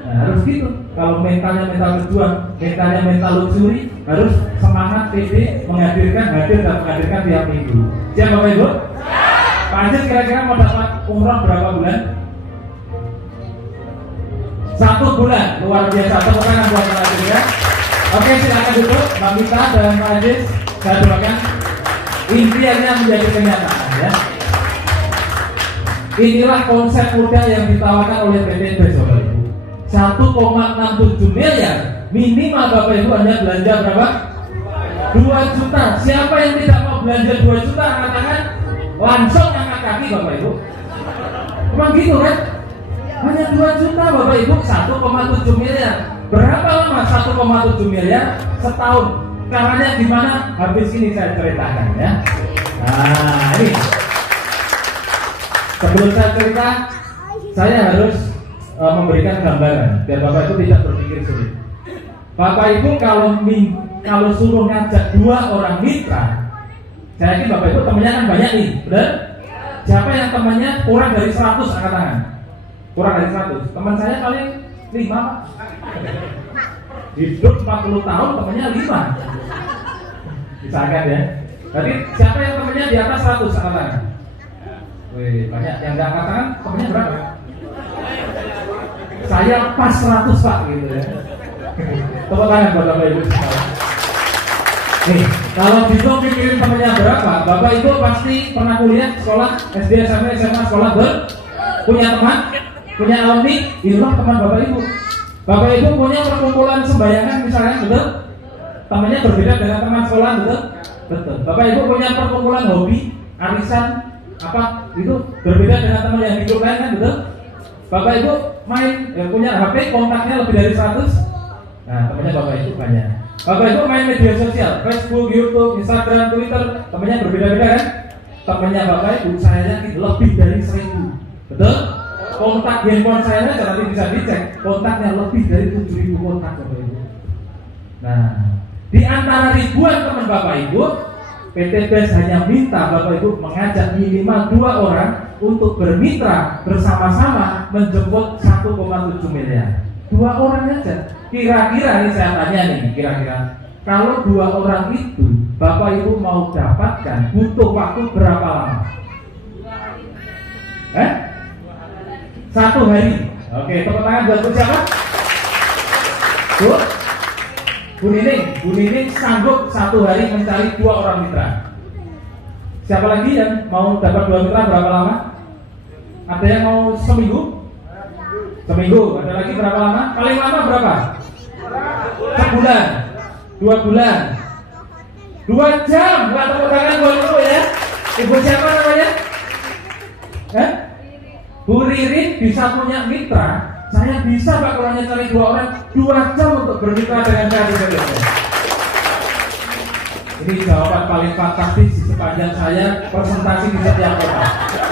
Nah, harus gitu. Kalau mentalnya mental berjuang, mentalnya mental luxury, harus semangat PD hadir dan menghadirkan tiap minggu. Siap Bapak Ibu? Pak Aziz kira-kira mau dapat umroh berapa bulan? 1 bulan, luar biasa. Tepuk tangan buat Pak Aziz ya. Oke, silakan duduk Mbak Mita dan Pak Aziz. Saya doakan impiannya menjadi kenyataan ya. Inilah konsep muda yang ditawarkan oleh PT BES Bapak Ibu. 1,67 miliar minimal Bapak Ibu hanya belanja berapa? 2 juta. Siapa yang tidak mau belanja 2 juta angkat tangan, langsung angkat kaki Bapak Ibu. Memang gitu kan? Hanya 2 juta Bapak Ibu, 1,7 miliar. Berapa lama 1,7 miliar? Setahun. Caranya gimana? Habis ini saya ceritakan ya. Nah ini, sebelum saya cerita, saya harus memberikan gambaran biar Bapak Ibu tidak berpikir sulit. Bapak Ibu kalau suruh ngajak 2 orang mitra, saya yakin Bapak Ibu temannya kan banyak nih, benar? Siapa yang temannya kurang dari 100 angkat tangan? Kurang dari 100. Teman saya paling 5 Pak. Hidup 40 tahun temannya 5. Misalkan ya. Jadi siapa yang temannya di atas 100 angkat tangan? Wih, banyak. Yang nggak angkat tangan temannya berapa? Saya pas 100 Pak gitu ya. Tepuk tangan buat Bapak Ibu semua. Nih, kalau bingung pikirin temannya berapa, Bapak Ibu pasti pernah kuliah, sekolah, SD, SMP, SMA, sekolah punya teman, punya alumni, inilah teman Bapak Ibu. Bapak Ibu punya perkumpulan sembayangan misalnya, betul? Temannya berbeda dengan teman sekolah, betul? Betul. Bapak Ibu punya perkumpulan hobi, arisan, apa itu berbeda dengan teman yang hidup lain kan, betul? Bapak Ibu main, punya HP, kontaknya lebih dari 100. Nah, temannya Bapak Ibu banyak. Bapak Ibu main media sosial, Facebook, YouTube, Instagram, Twitter, temannya berbeda-beda kan? Temannya Bapak Ibu saya yakin lebih dari 1000. Betul? Kontak handphone saya aja nanti bisa dicek, kontaknya lebih dari 7000 kontak Bapak Ibu. Nah, di antara ribuan teman Bapak Ibu, PT BES hanya minta Bapak Ibu mengajak minimal 2 orang untuk bermitra bersama-sama menjemput 1,7 miliar. 2 orang aja. Kira-kira ini saya tanya nih, kira-kira kalau 2 orang itu Bapak Ibu mau dapatkan butuh waktu berapa lama? 1 hari. Oke, tepuk tangan buat siapa? Bu Nining sanggup 1 hari mencari 2 orang mitra. Siapa lagi yang mau dapat 2 mitra berapa lama? Ada yang mau seminggu? Seminggu. Ada lagi berapa lama? Paling lama berapa? Sebulan. 2 bulan. 2 jam. Wah, tepuk tangan buat ibu ya. Ibu siapa namanya? Bu Ririn bisa punya mitra. Saya bisa Pak kalau hanya cari 2 orang 2 jam untuk bermitra dengan saya. Ini jawaban paling fantastis di sepanjang saya presentasi di setiap kota.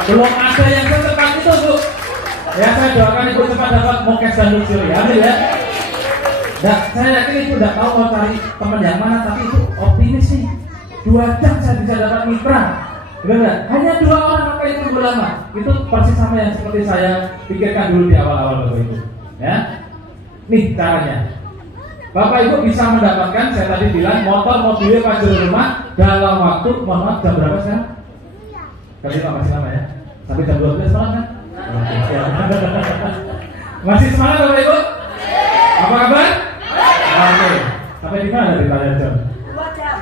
Belum ada yang secepat itu Bu. Ya saya doakan Ibu cepat dapat mokes dan luxury. Amin ya. Nah, saya yakin Ibu tidak tahu mau cari teman yang mana, tapi Ibu optimis nih. 2 jam saya bisa dapat mitra. Benar, hanya 2 orang apa itu lama? Itu persis sama yang seperti saya pikirkan dulu di awal-awal Bapak Ibu. Ya, nih caranya. Bapak Ibu bisa mendapatkan, saya tadi bilang motor mobilnya pajero rumah dalam waktu, mohon maaf jam berapa sekarang? Kali masih lama ya? Sampai jam 12 malam kan? Masih semangat Bapak Ibu? Apa kabar? Oke. Sampai di mana dari kalian jam? 2 jam.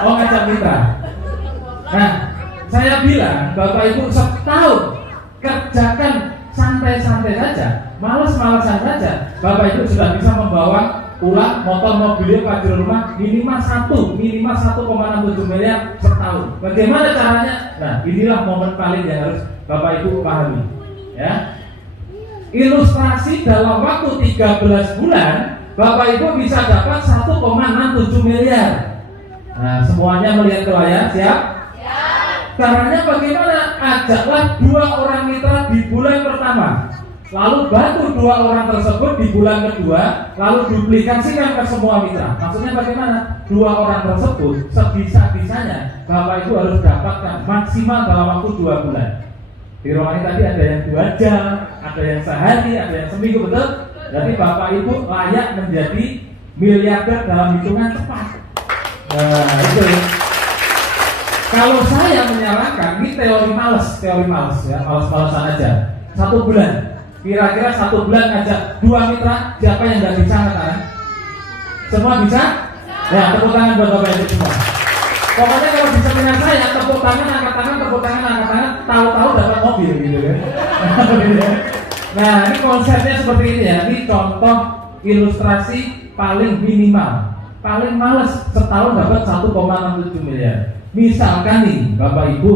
Oh, ngajak mitra. Nah, saya bilang Bapak Ibu setahun kerjakan santai-santai saja, malas-malasan saja, Bapak Ibu sudah bisa membawa pulang motor mobilnya pajero rumah minimal 1,67 miliar setahun. Bagaimana caranya? Nah, inilah momen paling yang harus Bapak Ibu pahami. Ya, ilustrasi dalam waktu 13 bulan Bapak Ibu bisa dapat 1,67 miliar. Nah, semuanya melihat ke layar, siap? Caranya bagaimana? Ajaklah 2 orang mitra di bulan pertama, lalu bantu 2 orang tersebut di bulan kedua, lalu duplikasikan ke semua mitra. Maksudnya bagaimana? 2 orang tersebut sebisa-bisanya Bapak Ibu harus dapatkan maksimal dalam waktu 2 bulan. Di ruangan ini tadi ada yang 2 jam, ada yang sehari, ada yang seminggu, betul? Jadi Bapak Ibu layak menjadi miliarder dalam hitungan cepat. Nah, itu. Kalau saya menyarankan, ini teori males ya, males-malesan aja. 1 bulan, kira-kira 1 bulan ngajak 2 mitra, siapa yang nggak bisa katakan? Semua bisa? Ya, tepuk tangan buat Bapak Ibu semua. Pokoknya kalau di seminar saya, tepuk tangan, angkat tangan, tahu-tahu dapat mobil gitu kan. Nah, ini konsepnya seperti ini ya. Ini contoh ilustrasi paling minimal. Paling males setahun dapat 1,67 miliar. Misalkan nih Bapak Ibu,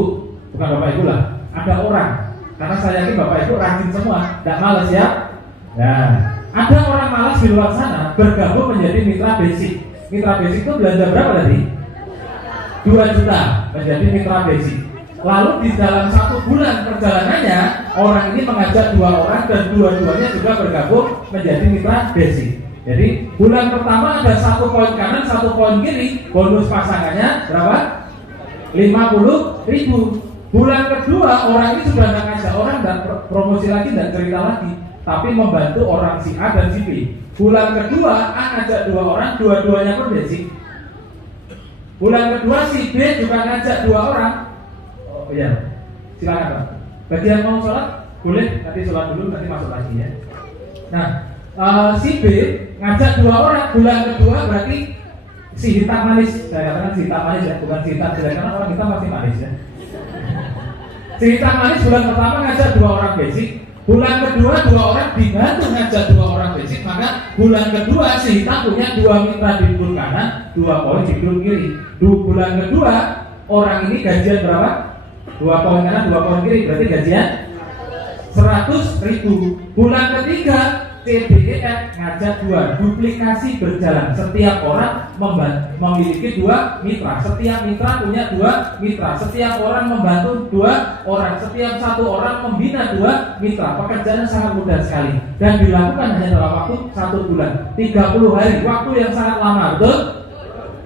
bukan Bapak Ibu lah, ada orang Karena saya yakin Bapak Ibu rajin semua, tidak malas ya. Nah, ada orang malas di luar sana bergabung menjadi mitra basic. Mitra basic itu belanja berapa tadi? 2 juta menjadi mitra basic. Lalu di dalam 1 bulan perjalanannya, orang ini mengajak 2 orang dan dua-duanya juga bergabung menjadi mitra basic. Jadi bulan pertama ada 1 poin kanan, 1 poin kiri, bonus pasangannya berapa? 50.000. Bulan kedua orang ini sudah tidak ngajak orang dan promosi lagi dan cerita lagi, tapi membantu orang si A dan si B. Bulan kedua A ngajak 2 orang, dua-duanya pun basic. Bulan kedua si B juga ngajak 2 orang. Oh iya, silakan Pak. Bagi yang mau sholat boleh, nanti sholat dulu, nanti masuk lagi ya. Nah, si B ngajak 2 orang. Bulan kedua berarti si hitam manis, saya katakan si hitam manis ya, bukan si hitam jelek, karena orang hitam pasti manis ya. Si hitam manis bulan pertama ngajak 2 orang basic. Bulan kedua 2 orang dibantu ngajak 2 orang basic, maka bulan kedua si hitam punya 2 mitra di grup kanan, 2 poin di grup kiri. Bulan kedua orang ini gajian berapa? 2 poin kanan, 2 poin kiri, berarti gajian 100.000. Bulan ketiga CBEF ngajak 2, duplikasi berjalan. Setiap orang memiliki 2 mitra. Setiap mitra punya 2 mitra. Setiap orang membantu 2 orang. Setiap 1 orang membina 2 mitra. Pekerjaan sangat mudah sekali dan dilakukan hanya dalam waktu 1 bulan, 30 hari. Waktu yang sangat lama, betul?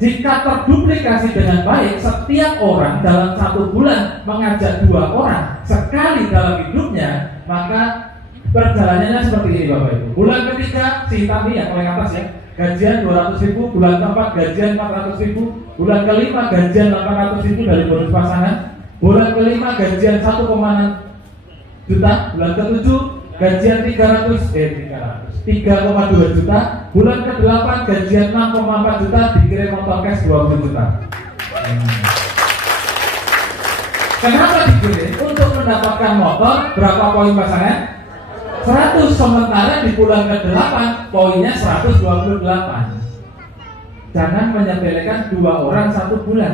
Jika terduplikasi dengan baik, setiap orang dalam 1 bulan mengajak 2 orang sekali dalam hidupnya, maka perjalanannya seperti ini Bapak Ibu. Bulan ketiga si hitam ini yang paling atas ya, gajian 200.000. Bulan keempat gajian 400.000. Bulan kelima gajian 800.000 dari bonus pasangan. Bulan kelima gajian 1,6 juta. Bulan ketujuh gajian 3,2 juta. Bulan ke-8 gajian 6,4 juta, dikirim motor cash 20 juta. Kenapa dikirim? Untuk mendapatkan motor. Berapa poin pasangan? 100. Sementara di bulan ke-8 poinnya 128. Jangan menyepelekan 2 orang 1 bulan.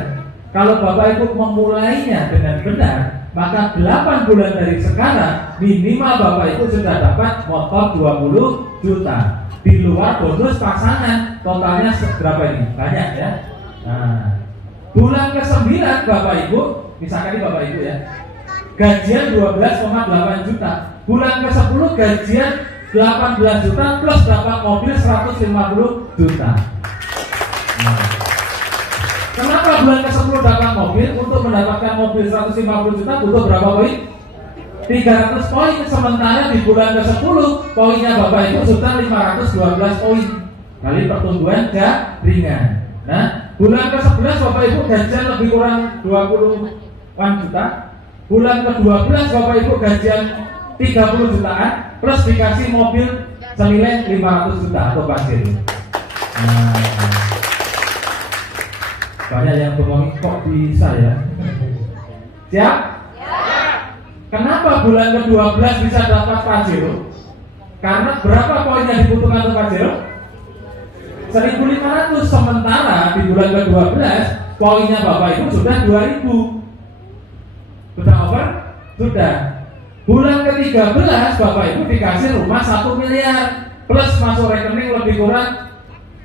Kalau Bapak Ibu memulainya dengan benar, maka 8 bulan dari sekarang minimal Bapak Ibu sudah dapat motor 20 juta. Di luar bonus pasangan, totalnya berapa ini? Banyak ya. Nah, bulan ke-9 Bapak Ibu, misalkan ini Bapak Ibu ya, gajian 12,8 juta. Bulan ke-10 gajian 18 juta plus dapat mobil 150 juta. Nah, kenapa bulan ke-10 dapat mobil? Untuk mendapatkan mobil 150 juta butuh berapa poin? 300 poin. Sementara di bulan ke-10 poinnya Bapak Ibu sudah 512 poin kali pertumbuhan jaringan. Nah, bulan ke-11 Bapak Ibu gajian lebih kurang 20-an juta. Bulan ke-12 Bapak Ibu gajian 30 jutaan plus dikasih mobil senilai 500 juta atau pasir. Nah, banyak yang ngomong kok bisa ya. Siap? Kenapa bulan ke-12 bisa dapat Pajero? Karena berapa poin yang dibutuhkan untuk Pajero? 1.500. Sementara di bulan ke-12 poinnya Bapak Ibu sudah 2.000. Sudah over? Sudah. Bulan ke-13 Bapak Ibu dikasih rumah 1 miliar plus masuk rekening lebih kurang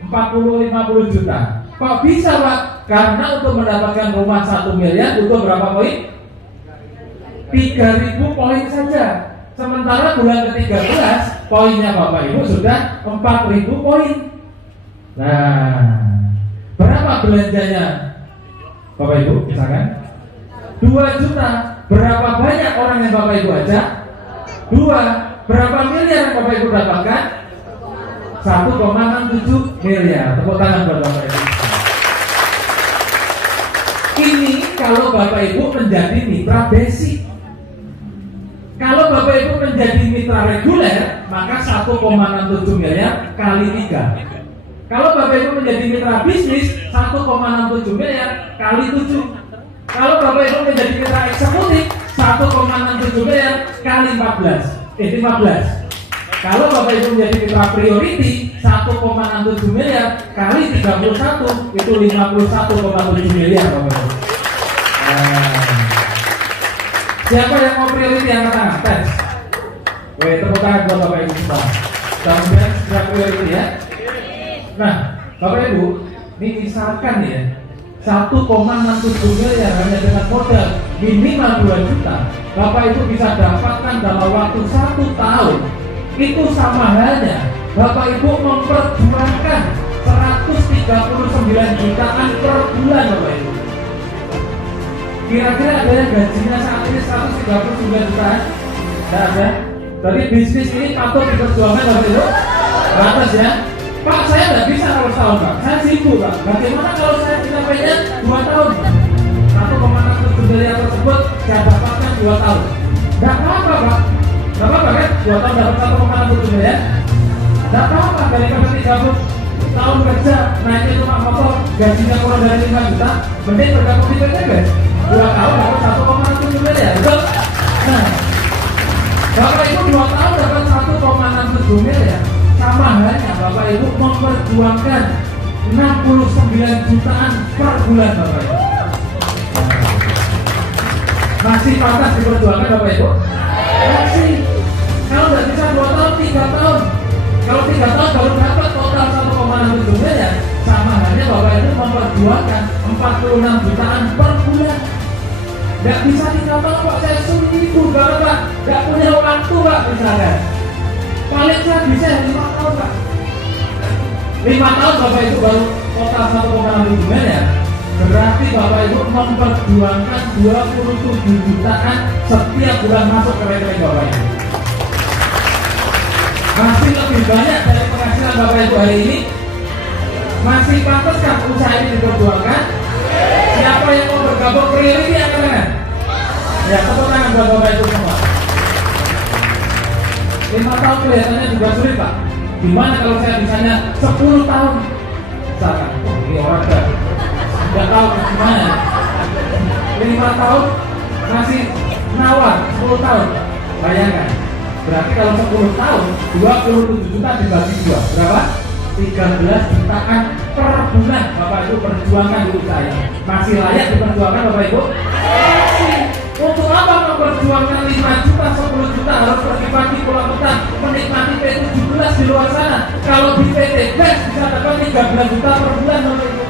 40-50 juta. Kok bisa Pak? Karena untuk mendapatkan rumah 1 miliar butuh berapa poin? 3.000 poin saja. Sementara bulan ke-13 poinnya Bapak Ibu sudah 4.000 poin. Nah, berapa belanjanya Bapak Ibu? Misalkan 2 juta. Berapa banyak orang yang Bapak Ibu ajak? 2. Berapa miliar yang Bapak Ibu dapatkan? 1,67 miliar. Tepuk tangan buat Bapak Ibu. Ini kalau Bapak Ibu menjadi mitra basic. Kalau Bapak Ibu menjadi mitra reguler, maka 1,67 miliar kali 3. Kalau Bapak Ibu menjadi mitra bisnis, 1,67 miliar kali 7. Kalau Bapak Ibu menjadi mitra eksekutif, 1,67 miliar kali 15. Kalau Bapak Ibu menjadi mitra priority, 1,67 miliar kali 31, itu 51,7 miliar Bapak Ibu. Siapa yang mau priority angkat tangan? Tes. Weh, tepuk tangan buat Bapak Ibu semua. Kemudian sudah priority ya. Nah, Bapak Ibu, ini misalkan ya 1,67 miliar hanya dengan modal minimal 2 juta, Bapak Ibu bisa dapatkan dalam waktu 1 tahun. Itu sama halnya Bapak Ibu memperjuangkan 139 jutaan per bulan, Bapak Ibu. Kira-kira ada yang gajinya saat ini 139 jutaan? Tidak ada. Jadi bisnis ini patut diperjuangkan, Bapak Ibu. Batas ya. Pak, saya tidak bisa kalau setahun, Pak. Saya sibuk, Pak. Bagaimana kalau saya pencapaiannya 2 tahun? 1,67 miliar tersebut saya dapatkan 2 tahun. Tidak apa-apa, Pak. Tidak apa-apa kan? 2 tahun dapat 1,67 miliar. Tidak apa-apa, daripada 30 tahun kerja, naiknya rumah motor, gajinya kurang dari 5 juta, mending bergabung di PTBes. 2 tahun dapat 1,67 miliar. Betul? Nah, Bapak Ibu 2 tahun dapat 1,67 miliar. Sama halnya Bapak Ibu memperjuangkan 69 jutaan per bulan, Bapak Ibu. Masih pantas diperjuangkan, Bapak Ibu? Masih. Kalau tidak bisa 2 tahun, 3 tahun. Kalau 3 tahun baru dapat total 1,67 miliar. Sama halnya Bapak Ibu memperjuangkan 46 jutaan per bulan. Tidak bisa 3 tahun, Pak. Saya sibuk banget, Pak. Tidak punya waktu, Pak, misalnya. Paling saya bisa 5 tahun, Pak. 5 tahun Bapak Ibu baru total 1,67 miliar. Berarti Bapak Ibu memperjuangkan 27 jutaan setiap bulan masuk ke rekening Bapak Ibu. Masih lebih banyak dari penghasilan Bapak Ibu hari ini. Masih pantaskah usaha ini diperjuangkan? Siapa yang mau bergabung priority angkat tangan? Ya, tepuk tangan buat Bapak Ibu semua. 5 tahun kelihatannya juga sulit, Pak. Gimana kalau saya misalnya 10 tahun? Misalkan, oh ini orang udah tahu gimana. 5 tahun masih nawar 10 tahun. Bayangkan. Berarti kalau 10 tahun 27 juta dibagi 2. Berapa? 13 jutaan per bulan Bapak Ibu perjuangkan dulu saya. Masih layak diperjuangkan Bapak Ibu? Masih. Untuk apa memperjuangkan 5 juta, 10 juta harus pagi-pagi pulang petang menikmati P17 di luar sana? Kalau di PTBes bisa dapat 13 juta per bulan, Bapak Ibu.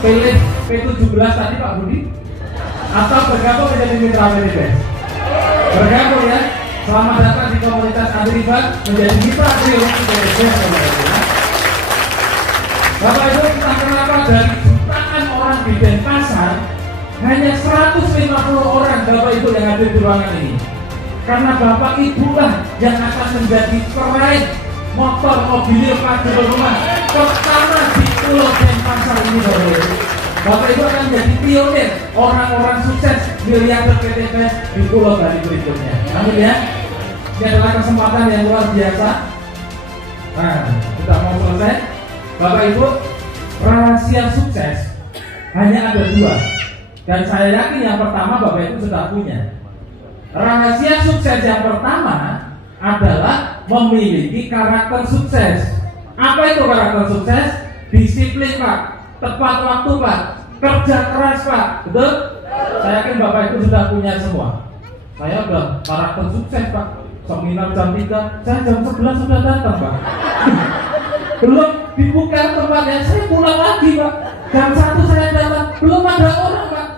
Pilih P17 tadi Pak Budi atau bergabung menjadi mitra PTBes? Bergabung ya. Selamat datang di komunitas Andriba menjadi mitra priority PTBes, Bapak Ibu. Bapak Ibu, entah kenapa dari jutaan orang di Denpasar hanya 150 orang Bapak Ibu yang hadir di ruangan ini. Karena Bapak Ibu lah yang akan menjadi peraih motor mobil pajak rumah pertama di Pulau Denpasar ini, Bapak Ibu. Bapak Ibu akan menjadi pionir orang-orang sukses miliarder PTBes di Pulau Bali berikutnya. Amin ya. Ini adalah kesempatan yang luar biasa. Nah, kita mau selesai. Bapak Ibu, rahasia sukses hanya ada 2. Dan saya yakin yang pertama Bapak Ibu sudah punya. Rahasia sukses yang pertama adalah memiliki karakter sukses. Apa itu karakter sukses? Disiplin, Pak. Tepat waktu, Pak. Kerja keras, Pak. Betul? Saya yakin Bapak Ibu sudah punya semua. Saya udah karakter sukses, Pak. Seminar jam 3, saya jam 11 sudah datang, Pak. Belum dibuka tempatnya, saya pulang lagi, Pak. Jam 1 saya datang, belum ada orang, Pak.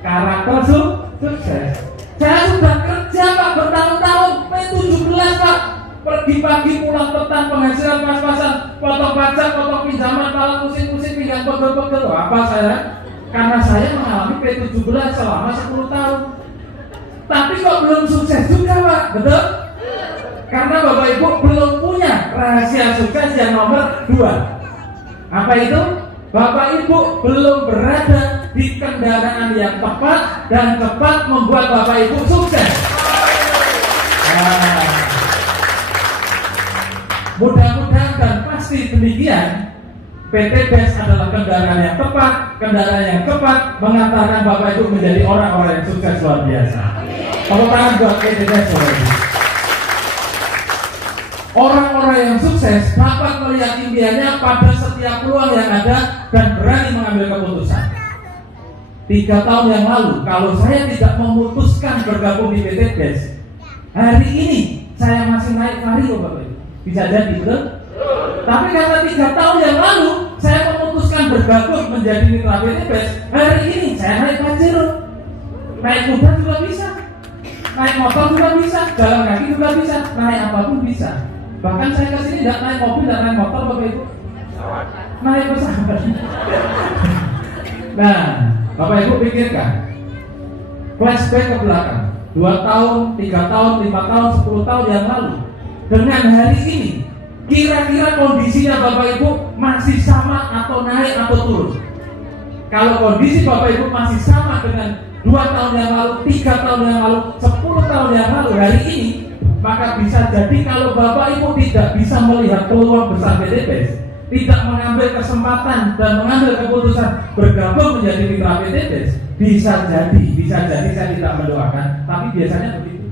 Karakter sukses. Saya sudah kerja, Pak, bertahun-tahun, P17, Pak. Pergi pagi, pulang petang, penghasilan pas-pasan, potong pajak, potong pinjaman, malah pusing-pusing, pinggang pegel-pegel. Apa saya? Karena saya mengalami P17 selama 10 tahun. Tapi kok belum sukses juga, Pak. Betul? Karena Bapak Ibu belum punya rahasia sukses yang nomor 2. Apa itu? Bapak Ibu belum berada di kendaraan yang tepat dan cepat membuat Bapak Ibu sukses. Nah, mudah-mudahan dan pasti demikian, PTBes adalah kendaraan yang tepat, kendaraan yang cepat mengantarkan Bapak Ibu menjadi orang-orang yang sukses luar biasa. Tepuk tangan buat PTBes, Bapak Ibu. Orang-orang yang sukses dapat melihat impiannya pada setiap peluang yang ada dan berani mengambil keputusan. 3 tahun yang lalu, kalau saya tidak memutuskan bergabung di PT BES, hari ini saya masih naik vario Bapak Ibu. Bisa jadi, betul? Tapi karena 3 tahun yang lalu saya memutuskan bergabung menjadi mitra PT BES, hari ini saya naik Pajero. Naik kuda juga bisa, naik motor juga bisa, jalan kaki juga bisa, naik apapun bisa. Bahkan saya kesini tidak naik mobil, tidak naik motor Bapak Ibu, naik pesawat. Nah, Bapak Ibu pikirkan, flashback ke belakang 2 tahun, 3 tahun, 5 tahun, 10 tahun yang lalu dengan hari ini, kira-kira kondisinya Bapak Ibu masih sama atau naik atau turun? Kalau kondisi Bapak Ibu masih sama dengan 2 tahun yang lalu, 3 tahun yang lalu, 10 tahun yang lalu hari ini, maka bisa jadi kalau Bapak Ibu tidak bisa melihat peluang besar PT BES, tidak mengambil kesempatan dan mengambil keputusan bergabung menjadi mitra PT BES, bisa jadi saya tidak mendoakan, tapi biasanya begitu.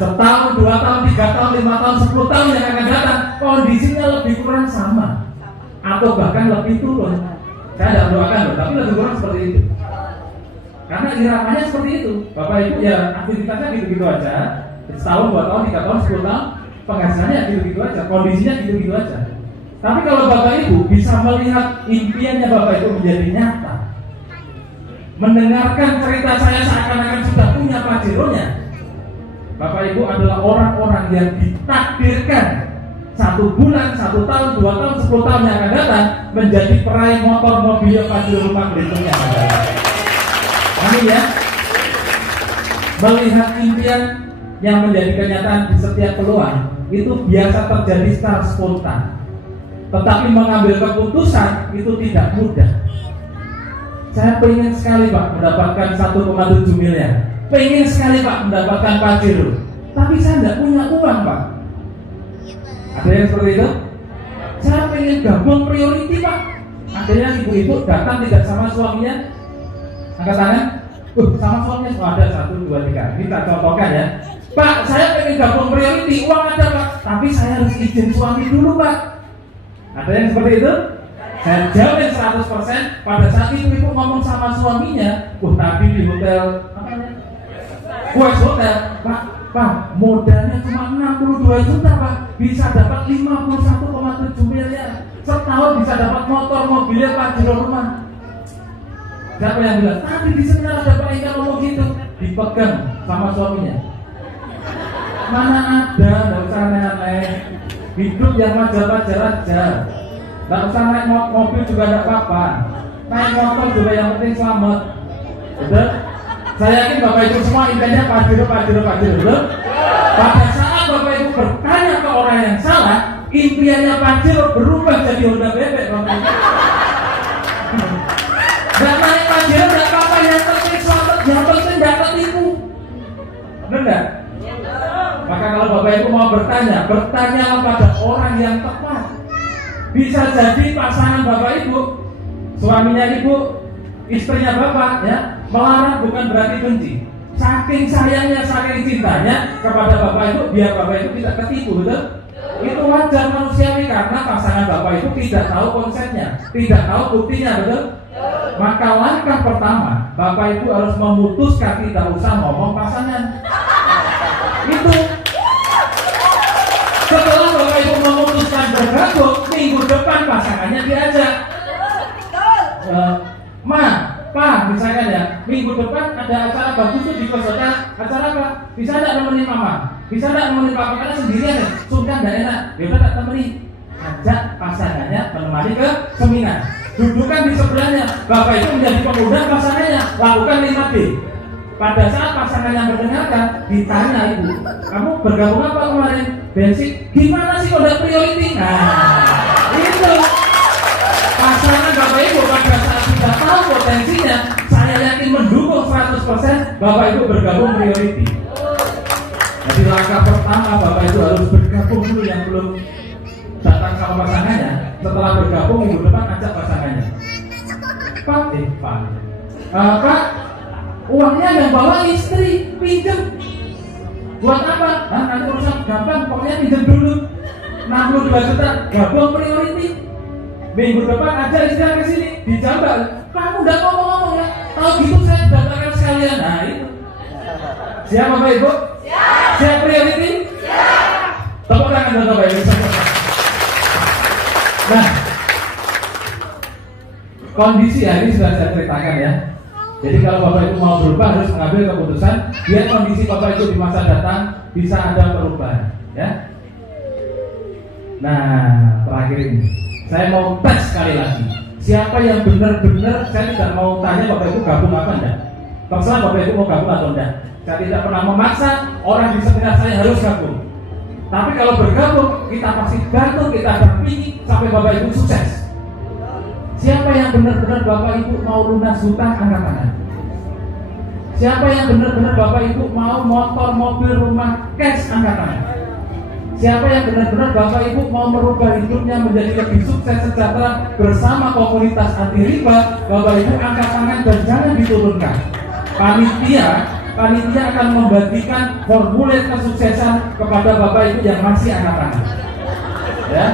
Setahun, 2 tahun, 3 tahun, 5 tahun, 10 tahun yang akan datang, kondisinya lebih kurang sama atau bahkan lebih turun. Saya tidak mendoakan loh, tapi lebih kurang seperti itu. Karena iramanya seperti itu. Bapak Ibu ya aktivitasnya gitu-gitu aja. Setahun, 2 tahun, 3 tahun, 10 tahun, penghasilannya gitu-gitu aja, kondisinya gitu-gitu aja. Tapi kalau Bapak Ibu bisa melihat impiannya Bapak Ibu menjadi nyata, mendengarkan cerita saya seakan-akan sudah punya Pajeronya, Bapak Ibu adalah orang-orang yang ditakdirkan 1 bulan, 1 tahun, 2 tahun, 10 tahun yang akan datang menjadi peraih motor, mobil, Pajero rumah berikutnya. Amin ya. Melihat impian yang menjadi kenyataan di setiap peluang itu biasa terjadi secara spontan. Tetapi mengambil keputusan itu tidak mudah. Saya pengen sekali Pak mendapatkan 1,7 miliar. Pengen sekali Pak mendapatkan Pajero. Tapi saya tidak punya uang Pak. Ada yang seperti itu? Saya pengen gabung priority Pak. Akhirnya ibu-ibu datang tidak sama suaminya. Angkat tangan. Sama suaminya. Oh, ada 1, 2, 3. Kita contohkan ya. Pak, saya pengen gabung priority. Uang ada Pak. Tapi saya harus izin suami dulu Pak. Ada yang seperti itu? Saya jamin 100%. Pada saat ibu ngomong sama suaminya, tadi di hotel Quest Hotel, Pak, modalnya cuma 62 juta Pak, bisa dapat 51,7 miliar. Setahun bisa dapat motor, mobilnya Pajero rumah. Siapa yang bilang? Tadi di seminar ada Pak yang ngomong gitu. Dipegang sama suaminya. Mana ada, nggak usah aneh-aneh. Hidup yang wajar-wajar aja. Nggak usah naik mobil juga nggak apa-apa. Naik motor juga yang penting selamat. Betul? Saya yakin Bapak Ibu semua impiannya Pajero, betul? Pada saat Bapak Ibu bertanya ke orang yang salah, impiannya Pajero berubah jadi Honda bebek. Nggak naik Pajero nggak apa-apa, yang penting selamat, yang penting nggak ketipu. Benar nggak? Maka kalau Bapak Ibu mau bertanyalah pada orang yang tepat. Bisa jadi pasangan Bapak Ibu, suaminya Ibu, istrinya Bapak ya, melarang bukan berarti benci. Saking sayangnya, saking cintanya kepada Bapak Ibu, biar Bapak Ibu tidak ketipu, betul? Itu wajar manusiawi karena pasangan Bapak Ibu tidak tahu konsepnya, tidak tahu buktinya, betul? Maka langkah pertama, Bapak Ibu harus memutuskan tidak usah ngomong pasangan. Itu. Setelah Bapak Ibu memutuskan bergabung, minggu depan pasangannya diajak. Pak, misalkan ya, minggu depan ada acara bagus tuh di kosota, acara apa? Bisa tidak nemenin mama? Bisa tidak nemenin papa? Karena sendirian ya, sungkan tidak enak. Ya udah tak temenin. Ajak pasangannya menemani ke seminar. Dudukan di sebelahnya. Bapak itu menjadi pengundang pasangannya. Lakukan 5B. Pada saat pasangan yang mendengarkan, ditanya ibu, kamu bergabung apa kemarin? Bensin. Gimana sih kode priority? Nah, itu. Pasangan Bapak Ibu pada saat sudah tahu potensinya, saya yakin mendukung 100% Bapak Ibu bergabung priority. Jadi langkah pertama Bapak Ibu harus bergabung dulu yang belum datang sama pasangannya. Setelah bergabung minggu depan ajak pasangannya. Pak, uangnya yang bawa istri, pinjam. Buat apa? Nanti urusan gampang, pokoknya pinjam dulu. 62 juta, gabung priority. Minggu depan aja istri ke sini, dijambal. Kamu udah ngomong sekalian. Nah itu. Siap Bapak Ibu? Siap priority? Tepuk tangan buat Bapak Ibu. Nah, kondisi ini sudah saya ceritakan ya. Jadi kalau Bapak Ibu mau berubah harus mengambil keputusan biar kondisi Bapak Ibu di masa datang bisa ada perubahan ya. Nah, terakhir ini saya mau tes sekali lagi. Siapa yang benar-benar, saya tidak mau tanya Bapak Ibu gabung apa enggak. Terserah Bapak Ibu mau gabung atau enggak. Saya tidak pernah memaksa orang di sekitar saya harus gabung. Tapi kalau bergabung, kita pasti bantu, kita dampingi sampai Bapak Ibu sukses. Siapa yang benar-benar Bapak Ibu mau lunas hutang, angkat tangan. Siapa yang benar-benar Bapak Ibu mau motor, mobil, rumah, cash, angkat tangan. Siapa yang benar-benar Bapak Ibu mau merubah hidupnya menjadi lebih sukses sejahtera bersama komunitas anti riba, Bapak Ibu angkat tangan dan jangan diturunkan. Panitia akan membagikan formulir kesuksesan kepada Bapak Ibu yang masih angkat tangan. Ya,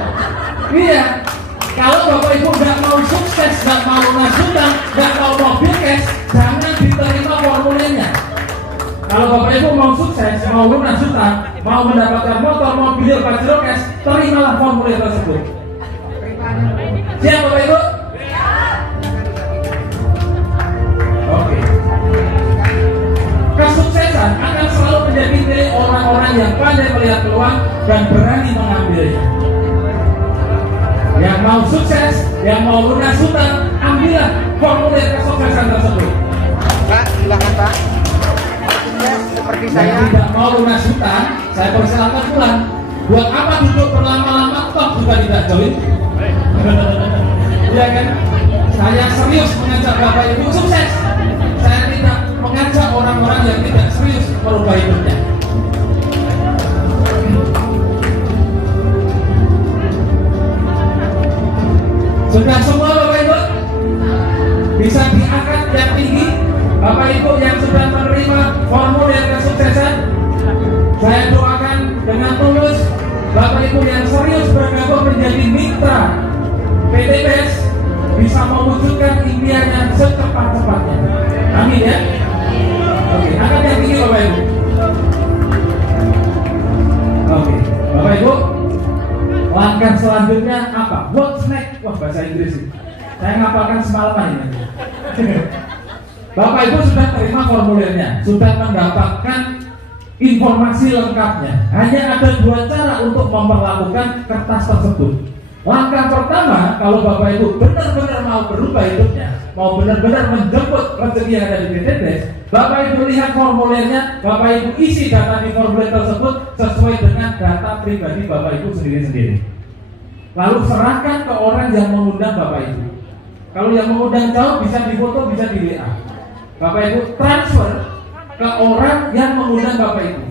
iya. Kalau Bapak Ibu nggak mau sukses, nggak mau lunas hutang, nggak mau mobil cash, jangan diterima formulirnya. Kalau Bapak Ibu mau sukses, mau lunas hutang, mau mendapatkan motor, mobil, pajero cash, terimalah formulir tersebut. Siap Bapak Ibu? Oke. Kesuksesan akan selalu menjadi milik orang-orang yang pandai melihat peluang dan berani mengambilnya. Yang mau sukses, yang mau lunas hutang, ambillah formulir kesuksesan tersebut. Pak, silakan Pak. Seperti saya. Yang tidak mau lunas hutang, saya persilakan pulang. Buat apa duduk berlama-lama toh juga tidak join? Iya kan? Saya serius mengajak Bapak Ibu sukses. Saya tidak mengajak orang-orang yang tidak serius merubah hidupnya. Sudah semua Bapak Ibu? Bisa diangkat yang tinggi? Bapak Ibu yang sudah menerima formulir kesuksesan, saya doakan dengan tulus Bapak Ibu yang serius bergabung menjadi mitra PTBS bisa mewujudkan impiannya secepat-cepatnya. Amin ya. Oke, angkat yang tinggi Bapak Ibu. Oke, Bapak Ibu, langkah selanjutnya apa? What's next? Wah, bahasa Inggris sih. Saya ngapalkan semalaman ini. Bapak Ibu sudah terima formulirnya, sudah mendapatkan informasi lengkapnya. Hanya ada dua cara untuk memperlakukan kertas tersebut. Langkah pertama, kalau Bapak Ibu benar-benar mau berubah hidupnya, mau benar-benar menjemput rezeki yang ada di PTBS, Bapak Ibu lihat formulirnya, Bapak Ibu isi data di formulir tersebut sesuai dengan data pribadi Bapak Ibu sendiri-sendiri. Lalu serahkan ke orang yang mengundang Bapak Ibu. Kalau yang mengundang jauh bisa difoto, bisa di WA. Bapak Ibu transfer ke orang yang mengundang Bapak Ibu.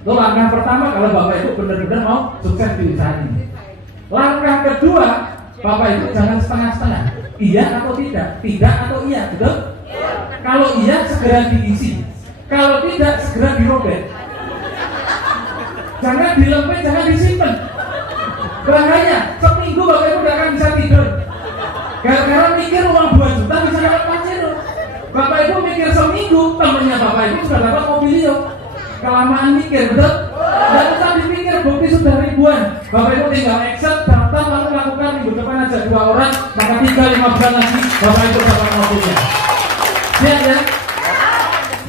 Itu langkah pertama kalau Bapak Ibu benar-benar mau sukses di usaha ini. Langkah kedua, Bapak Ibu jangan setengah-setengah. Iya atau tidak? Tidak atau iya, betul? Kalau iya segera diisi. Kalau tidak segera dirobek. Jangan dilempet, jangan disimpan. Bahaya, seminggu Bapak Ibu tidak akan bisa tidur. Gara-gara mikir uang 2 juta bisa dapat pajero. Bapak Ibu mikir seminggu, temennya Bapak Ibu sudah dapat mobilio. Kelamaan mikir, betul? Dan usah dipikir, bukti sudah ribuan. Bapak Ibu tinggal exit, daftar, lalu lakukan minggu depan aja 2 orang, maka 3-5 bulan lagi Bapak Ibu dapat mobilnya. Siap ya?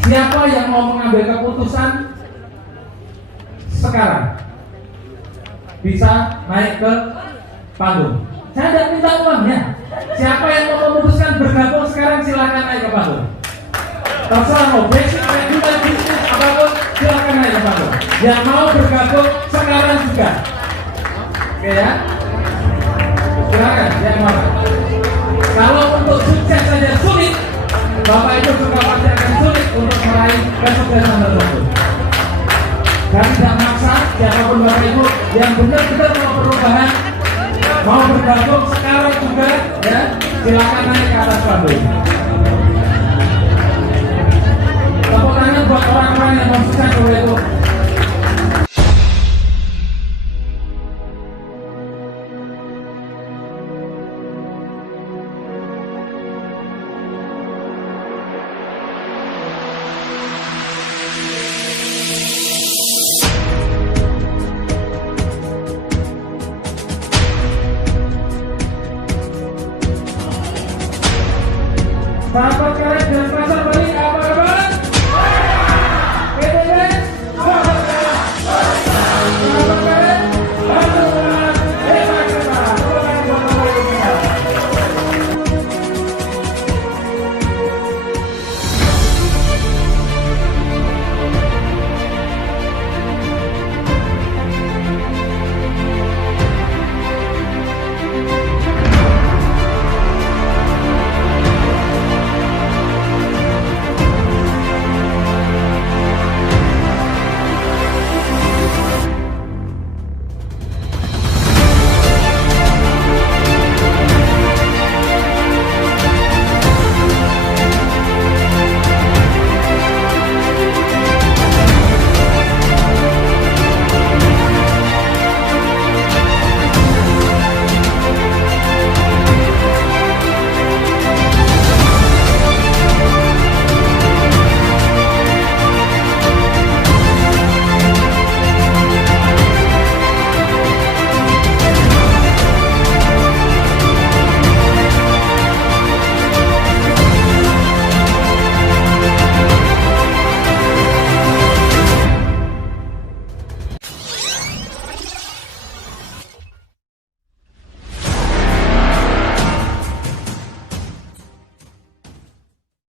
Siapa yang mau mengambil keputusan sekarang? Bisa naik ke panggung. Saya tidak minta uangnya. Siapa yang mau memutuskan bergabung sekarang silakan naik ke panggung. Terserah mau basic, regular, bisnis, apapun silakan naik ke panggung. Yang mau bergabung sekarang juga. Oke ya. Silakan yang mau. Kalau untuk sukses saja sulit, Bapak Ibu juga pasti akan sulit untuk meraih kesuksesan tersebut. Dan tidak maksa siapapun Bapak Ibu yang benar-benar mau perubahan, mau bergabung sekarang juga ya, silakan naik ke atas panggung. Tepuk tangan buat orang-orang yang mau sukses Bapak Ibu. Sahabat karet dan pasar balik, apa